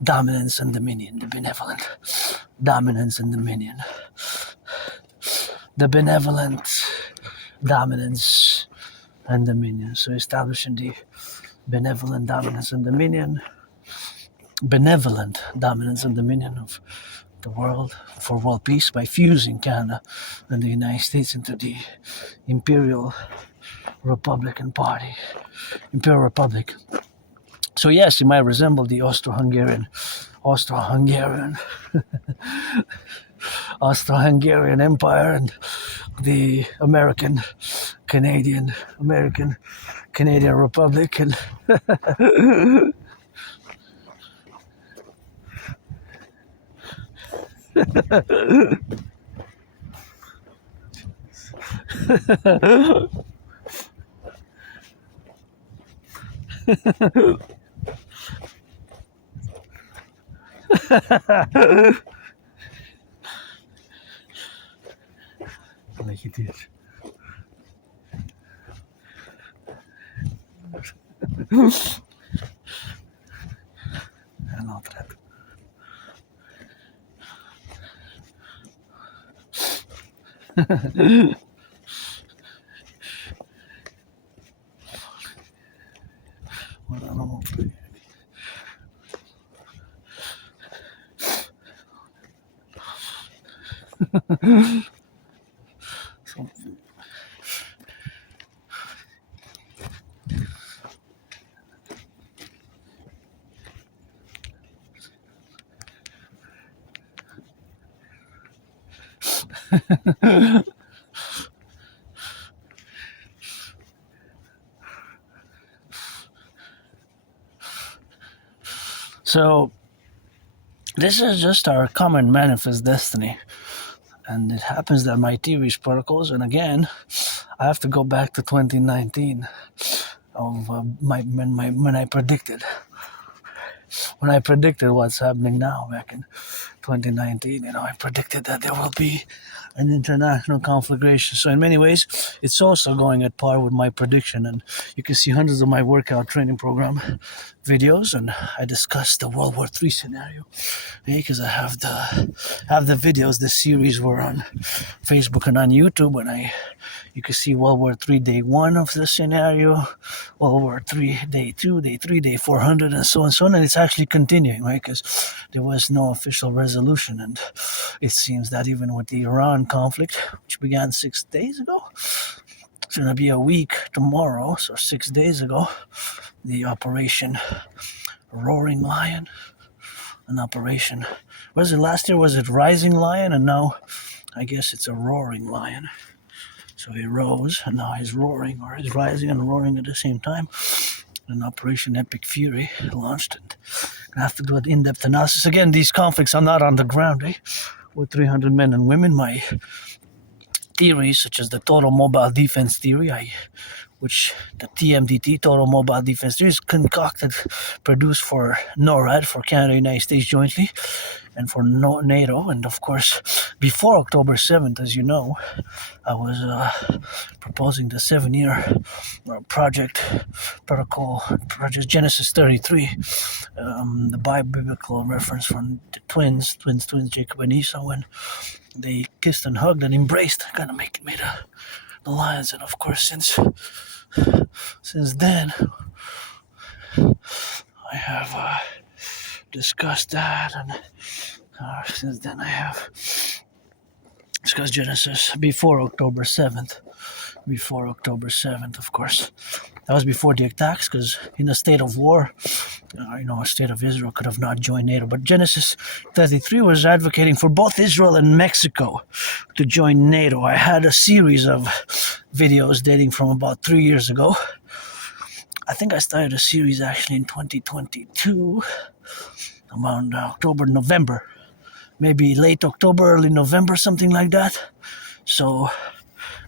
dominance and dominion, the benevolent dominance and dominion, the benevolent dominance and dominion. So establishing the benevolent dominance and dominion, benevolent dominance and dominion of the world for world peace by fusing Canada and the United States into the Imperial Republican Party, Imperial Republic. So yes, it might resemble the Austro-Hungarian Empire and the American Canadian Republic, and like it is. En altijd. Wat allemaal. So this is just our common manifest destiny. And it happens that my theories, protocols, and again, I have to go back to 2019 of when I predicted what's happening now back in 2019. I predicted that there will be an international conflagration. So in many ways, it's also going at par with my prediction. And you can see hundreds of my workout training program videos, and I discussed the World War III scenario because I have the videos. The series were on Facebook and on YouTube, and you can see World War III day 1 of the scenario, World War III day 2, day 3, day 400, and so on and so on. And it's actually continuing, right? Because there was no official resolution, and it seems that even with the Iran conflict, which began 6 days ago, it's going to be a week tomorrow, so 6 days ago, the Operation Roaring Lion, an operation. Was it last year? Was it Rising Lion? And now I guess it's a Roaring Lion. So he rose, and now he's roaring, or he's rising and roaring at the same time. An Operation Epic Fury launched, and I have to do an in-depth analysis. Again, these conflicts are not on the ground, with 300 men and women. My theories, such as the Total Mobile Defense Theory, which the TMDT, Total Mobile Defense Theory, is concocted, produced for NORAD, for Canada and United States jointly, and for NATO. And of course, before October 7th, as you know, I was proposing the 7-year project Genesis 33, the biblical reference from the twins, Jacob and Esau, when they kissed and hugged and embraced, kind of made the lions. And of course, since then, I have discussed that, and since then I have discussed Genesis before October 7th. Before October 7th, of course. That was before the attacks, because in a state of war, a state of Israel could have not joined NATO. But Genesis 33 was advocating for both Israel and Mexico to join NATO. I had a series of videos dating from about 3 years ago. I think I started a series actually in 2022, around October, November. Maybe late October, early November, something like that. So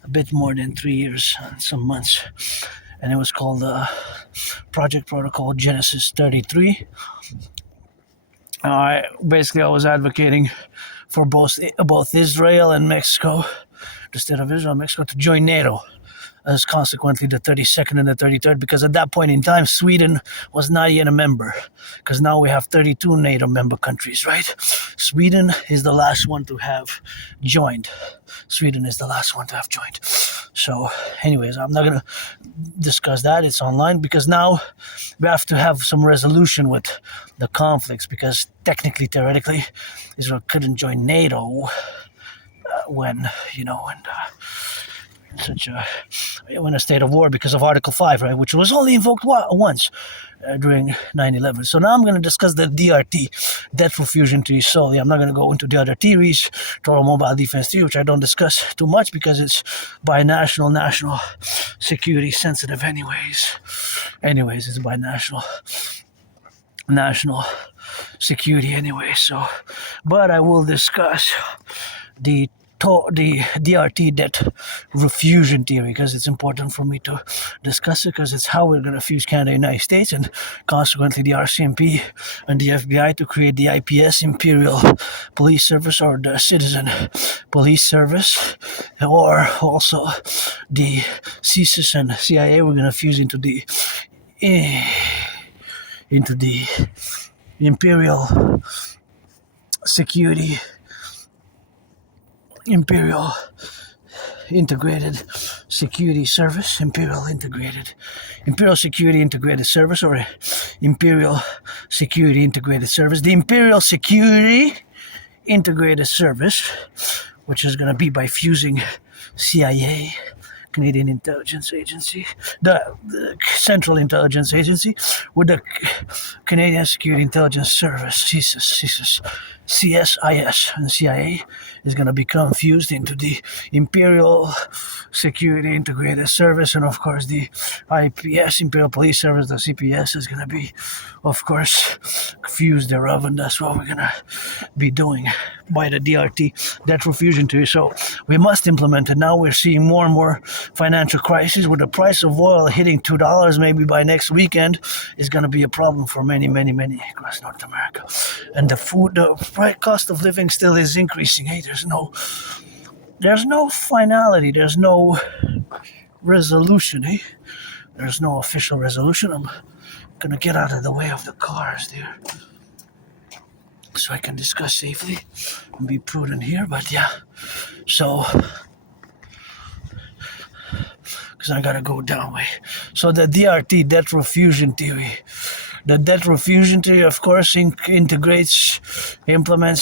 a bit more than 3 years, some months. And it was called Project Protocol Genesis 33. I was advocating for both Israel and Mexico, the state of Israel and Mexico, to join NATO, as consequently the 32nd and the 33rd, because at that point in time, Sweden was not yet a member, because now we have 32 NATO member countries, right? Sweden is the last one to have joined. So anyways, I'm not going to discuss that. It's online, because now we have to have some resolution with the conflicts, because technically, theoretically, Israel couldn't join NATO when a state of war, because of Article 5, right, which was only invoked once during 9/11. So now I'm going to discuss the DRT, Death Fusion Theory solely. I'm not going to go into the other theories, Total Mobile Defense Theory, which I don't discuss too much because it's by national security sensitive anyways. It's by national security anyway. So, but I will discuss the DRT, Debt Fusion Theory, because it's important for me to discuss it, because it's how we're going to fuse Canada and the United States, and consequently the RCMP and the FBI to create the IPS, Imperial Police Service, or the Citizen Police Service, or also the CSIS and CIA. We're going to fuse into the Imperial Security, Imperial Integrated Security Service, Imperial Security Integrated Service, or Imperial Security Integrated Service. The Imperial Security Integrated Service, which is going to be by fusing CIA, Canadian Intelligence Agency, the Central Intelligence Agency, with the Canadian Security Intelligence Service, CSIS, CSIS and CIA is going to become fused into the Imperial Security Integrated Service, and of course the IPS, Imperial Police Service, the CPS is going to be, of course, fused thereof, and that's what we're going to be doing by the DRT, debt refusion theory. So we must implement it. Now we're seeing more and more financial crises with the price of oil hitting $2 maybe by next weekend is going to be a problem for many across North America. And the cost of living still is increasing. Hey, there's no finality, there's no resolution. Hey, there's no official resolution. I'm gonna get out of the way of the cars there so I can discuss safely and be prudent here. But yeah, so because I gotta go down way. So the DRT, debt refusion theory. The debt refusion theory, of course, implements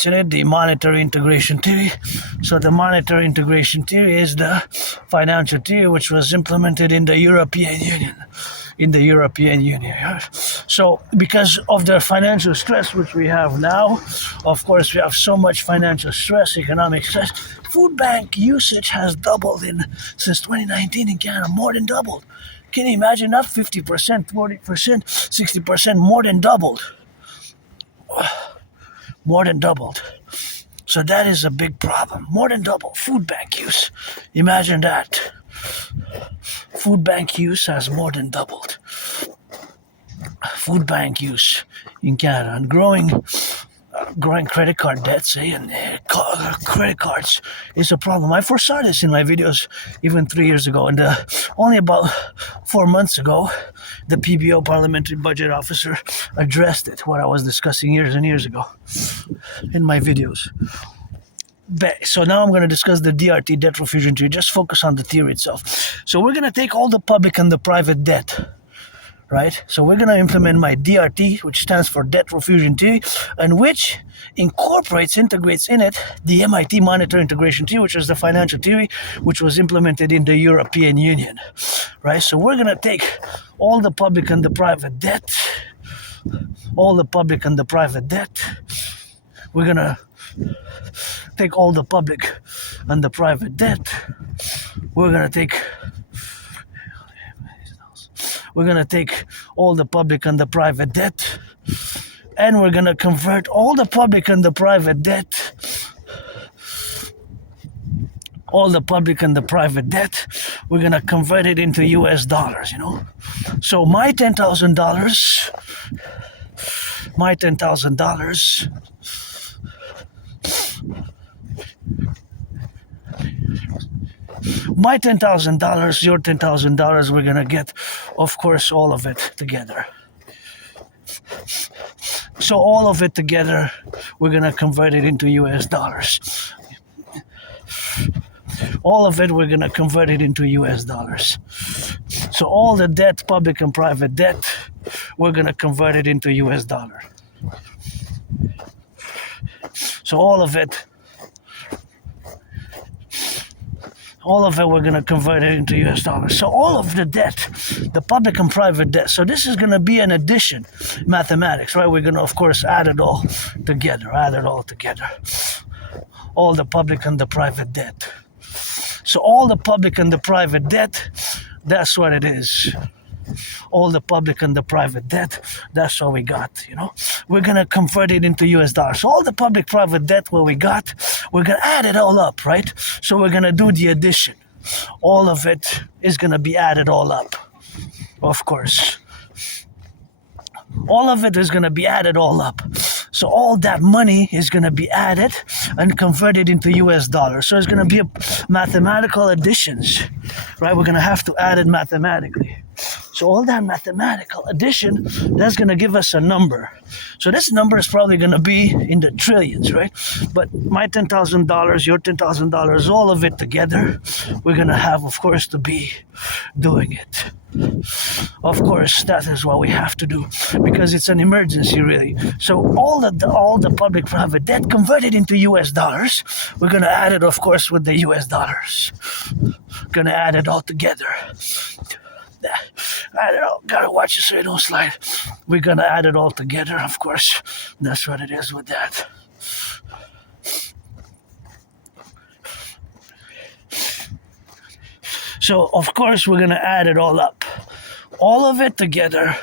in it the monetary integration theory. So the monetary integration theory is the financial theory which was implemented in the European Union. So because of the financial stress which we have now, of course we have so much financial stress, economic stress, food bank usage has doubled since 2019 in Canada, more than doubled. Can you imagine that? 50%, 40%, 60%, more than doubled. More than doubled. So that is a big problem. More than double. Food bank use. Imagine that. Food bank use has more than doubled. Food bank use in Canada, and growing credit card debts, and credit cards is a problem. I foresaw this in my videos even 3 years ago, and only about 4 months ago, the PBO, Parliamentary Budget Officer, addressed it, what I was discussing years and years ago in my videos. So now I'm going to discuss the DRT, debt refusion theory, just focus on the theory itself. So we're going to take all the public and the private debt, right? So we're going to implement my DRT, which stands for debt refusion theory, and which integrates in it the MIT monetary integration theory, which is the financial theory, which was implemented in the European Union, right? So we're going to take all the public and the private debt, We're going to take all the public and the private debt. We're going to take all the public and the private debt, and we're going to convert all the public and the private debt, we're going to convert it into US dollars, So my $10,000, my $10,000 your $10,000, we're gonna get, of course, all of it together. So all of it together, we're gonna convert it into US dollars. All of it, we're gonna convert it into US dollars. So all the debt, public and private debt, we're gonna convert it into US dollar. So all of it, we're going to convert it into US dollars. So all of the debt, the public and private debt. So this is going to be an addition, mathematics, right? We're going to, of course, add it all together. All the public and the private debt. So all the public and the private debt, that's what it is. All the public and the private debt, that's what we got, We're going to convert it into US dollars. So all the public private debt what we got, we're going to add it all up, right? So we're going to do the addition. All of it is going to be added all up, of course. All of it is going to be added all up. So all that money is going to be added and converted into US dollars. So it's going to be mathematical additions, right? We're going to have to add it mathematically. So all that mathematical addition, that's going to give us a number. So this number is probably going to be in the trillions, right? But my $10,000, your $10,000, all of it together, we're going to have, of course, to be doing it. Of course, that is what we have to do because it's an emergency, really. So all the public-private debt converted into US dollars, we're going to add it, of course, with the US dollars. Going to add it all together. I don't know, gotta watch it so you don't slide. We're gonna add it all together, of course. That's what it is with that. So of course we're gonna add it all up. All of it together,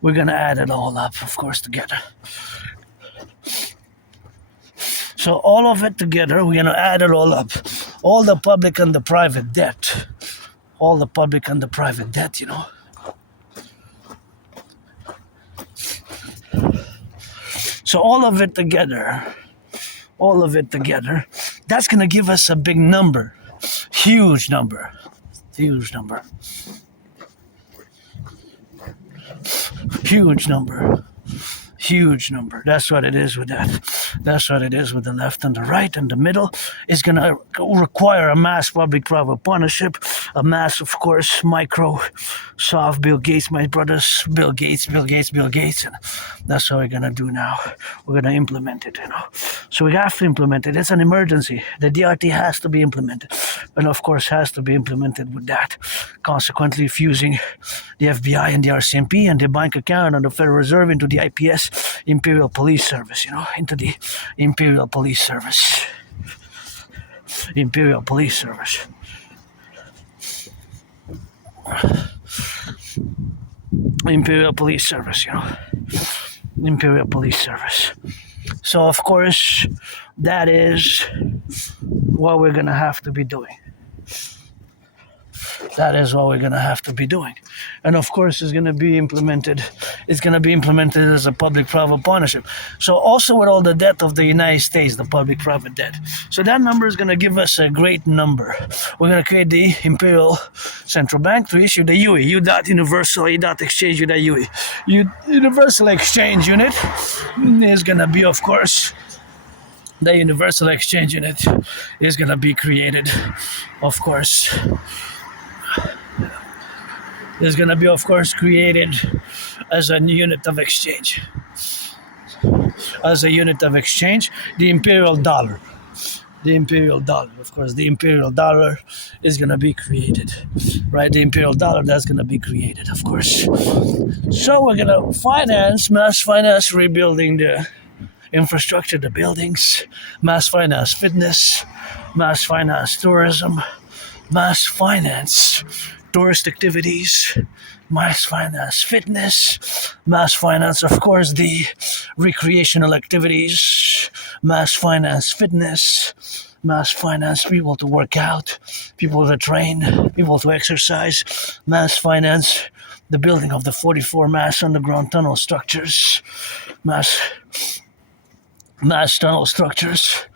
we're gonna add it all up, of course, together. So all of it together, we're gonna add it all up. All the public and the private debt. All the public and the private debt, you know. So all of it together, that's gonna give us a big number. Huge number. Huge number. Huge number. Huge number. That's what it is with that. That's what it is with the left and the right, and the middle is going to require a mass public-private partnership, a mass, of course, micro, soft, Bill Gates, my brothers, Bill Gates, and that's what we're going to do now. We're going to implement it, you know. So we have to implement it. It's an emergency. The DRT has to be implemented, and of course has to be implemented with that. Consequently, fusing the FBI and the RCMP and the bank account and the Federal Reserve into the IPS, Imperial Police Service, you know, into the Imperial Police Service. Imperial Police Service. Imperial Police Service, you know. Imperial Police Service. So, of course, that is what we're going to have to be doing. That is what we're going to have to be doing. And of course, it's going to be implemented as a public-private partnership. So also with all the debt of the United States, the public-private debt. So that number is going to give us a great number. We're going to create the Imperial Central Bank to issue the UE, U.Universal, U.Exchange, U.UE. Universal Exchange Unit is going to be, of course, the Universal Exchange Unit is going to be created, of course. Is going to be, of course, created as a unit of exchange. As a unit of exchange, the imperial dollar. The imperial dollar, of course, the imperial dollar is going to be created. Right? The imperial dollar, that's going to be created, of course. So we're going to mass finance rebuilding the infrastructure, the buildings, mass finance fitness, mass finance tourism, mass finance tourist activities, mass finance fitness, mass finance, of course, the recreational activities, mass finance fitness, mass finance people to work out, people to train, people to exercise, mass finance the building of the 44 mass underground tunnel structures, mass tunnel structures,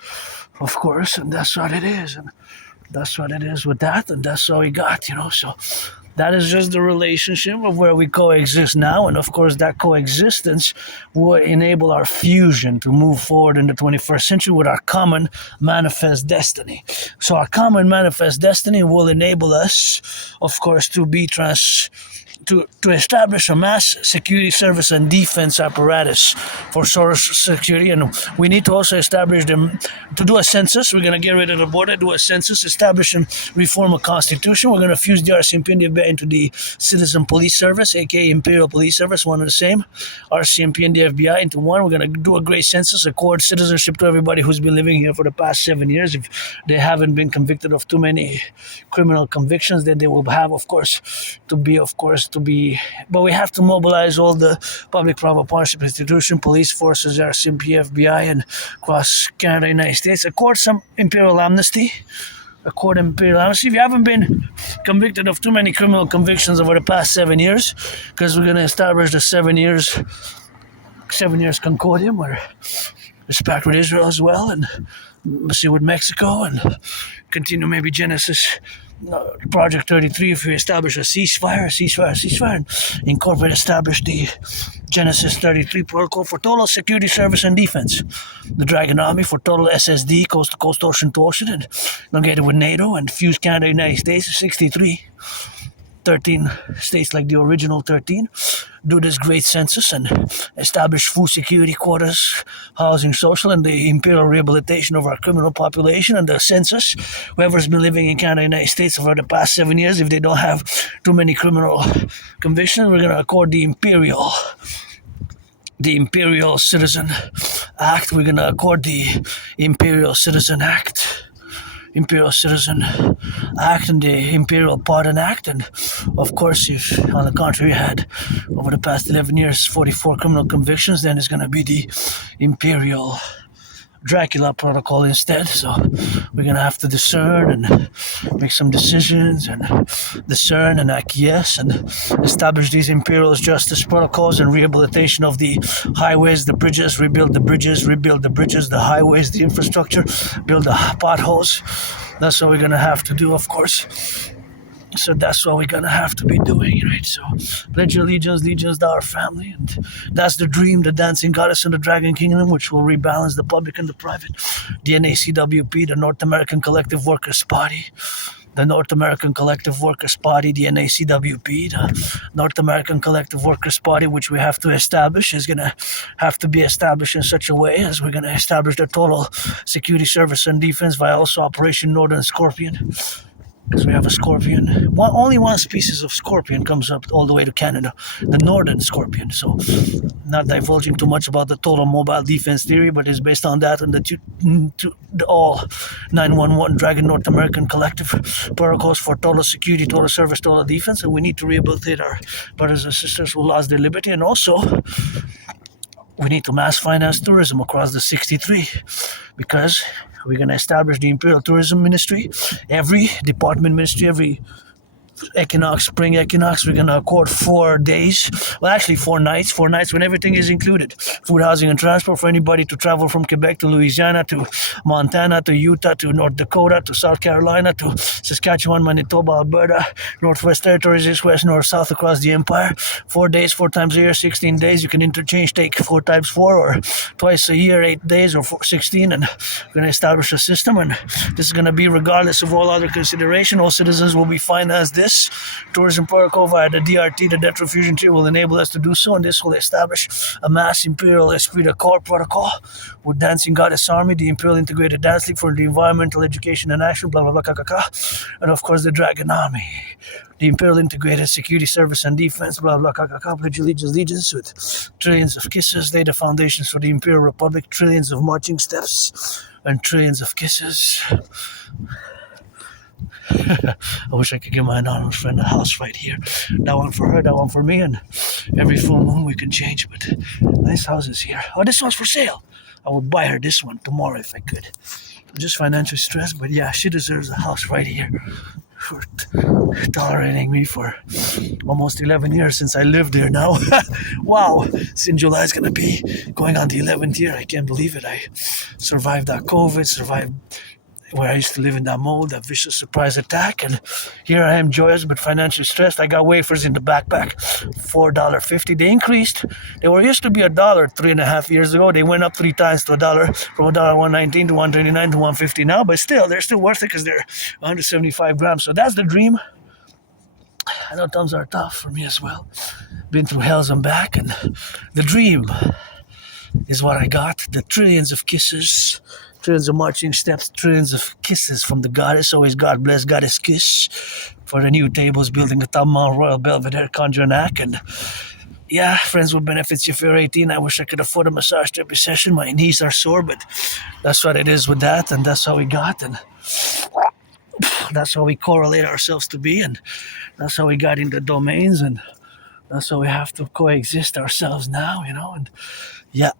of course, and that's what it is. And that's what it is with that, and that's all we got, you know. So that is just the relationship of where we coexist now, and of course that coexistence will enable our fusion to move forward in the 21st century with our common manifest destiny. So our common manifest destiny will enable us, of course, to be to establish a mass security service and defense apparatus for social security, and we need to also establish them to do a census. We're going to get rid of the border, do a census, establish and reform a constitution. We're going to fuse the RCMP and the FBI into the Citizen Police Service, aka Imperial Police Service, one and the same. RCMP and the FBI into one. We're going to do a great census, accord citizenship to everybody who's been living here for the past 7 years. If they haven't been convicted of too many criminal convictions, then they will have, of course, but we have to mobilize all the public-private partnership institutions, police forces, RCMP, FBI, and across Canada, United States. Accord some imperial amnesty. If you haven't been convicted of too many criminal convictions over the past 7 years, because we're going to establish the 7 years concordium, where respect with Israel as well, and see with Mexico, and continue maybe Genesis. Project 33, if we establish a ceasefire, and establish the Genesis 33 protocol for total security service and defense. The Dragon Army for total SSD, coast to coast, ocean to ocean, and get it with NATO and fuse Canada, United States, 63, 13 states like the original 13. Do this great census and establish food security quotas, housing, social, and the imperial rehabilitation of our criminal population. And the census, whoever's been living in Canada, United States over the past 7 years, if they don't have too many criminal convictions, we're going to accord the Imperial Citizen Act. We're going to accord the Imperial Citizen Act. Imperial Citizen Act and the Imperial Pardon Act. And of course, if on the contrary you had over the past 11 years 44 criminal convictions, then it's going to be the Imperial Dracula protocol instead. So we're gonna have to discern and make some decisions and discern and acquiesce and establish these imperial justice protocols and rehabilitation of the highways, the bridges, rebuild the bridges, the highways, the infrastructure, build the potholes. That's what we're gonna have to do, of course. So that's what we're gonna have to be doing, right? So pledge your allegiance to our family, and that's the dream, the dancing goddess and the dragon kingdom, which will rebalance the public and the private. The NACWP, the North American Collective Workers Party, the North American Collective Workers Party, the NACWP, the North American Collective Workers Party, which we have to establish, is going to have to be established in such a way as we're going to establish the total security service and defense via also Operation Northern Scorpion. Because we have a scorpion. Only one species of scorpion comes up all the way to Canada, the northern scorpion. So, not divulging too much about the total mobile defense theory, but it's based on that and the all 911 Dragon North American Collective protocols for total security, total service, total defense. And we need to rehabilitate our brothers and sisters who lost their liberty. And also, we need to mass finance tourism across the 63 because we're going to establish the Imperial Tourism Ministry. Every department ministry, every equinox, spring equinox, we're going to accord 4 days. Well, actually 4 nights. 4 nights when everything is included. Food, housing, and transport for anybody to travel from Quebec to Louisiana to Montana to Utah to North Dakota to South Carolina to Saskatchewan, Manitoba, Alberta, Northwest Territories, East, West, North, South across the Empire. 4 days, 4 times a year, 16 days. You can interchange, take 4 times 4 or twice a year, 8 days or 16. And we're going to establish a system. And this is going to be regardless of all other consideration. All citizens will be financed this. Tourism protocol via the DRT, the Debt Refusion Treaty, will enable us to do so, and this will establish a mass Imperial Esprit de Corps protocol with Dancing Goddess Army, the Imperial Integrated Dance League for the Environmental Education and Action, blah, blah, blah, and of course the Dragon Army, the Imperial Integrated Security Service and Defense, blah, blah, pledge allegiance with trillions of kisses, lay the foundations for the Imperial Republic, trillions of marching steps, and trillions of kisses. I wish I could give my anonymous friend a house right here. That one for her, that one for me, and every full moon we can change. But nice houses here. Oh, this one's for sale. I would buy her this one tomorrow if I could. I'm just financially stressed, but yeah, she deserves a house right here for tolerating me for almost 11 years since I lived there now. Wow, in July it's gonna be going on the 11th year. I can't believe it. I survived that COVID, survived where I used to live in that mold, that vicious surprise attack, and here I am joyous but financially stressed. I got wafers in the backpack, $4.50. They increased. They were used to be $1 3.5 years ago. They went up 3 times to $1, from $1.19 to $1.29 to $1.50 now, but still, they're still worth it because they're 175 grams. So that's the dream. I know times are tough for me as well. Been through hells and back, and the dream is what I got. The trillions of kisses, trillions of marching steps, trillions of kisses from the goddess. Always God bless, goddess kiss. For the new tables, building the Top Mount Royal Belvedere Conjurac. And yeah, friends with benefits if you're 18. I wish I could afford a massage therapy session. My knees are sore, but that's what it is with that. And that's how we got. And that's how we correlate ourselves to be. And that's how we got into domains. And that's how we have to coexist ourselves now, you know. And yeah,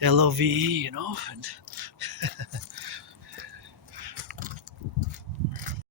LOVE, you know. And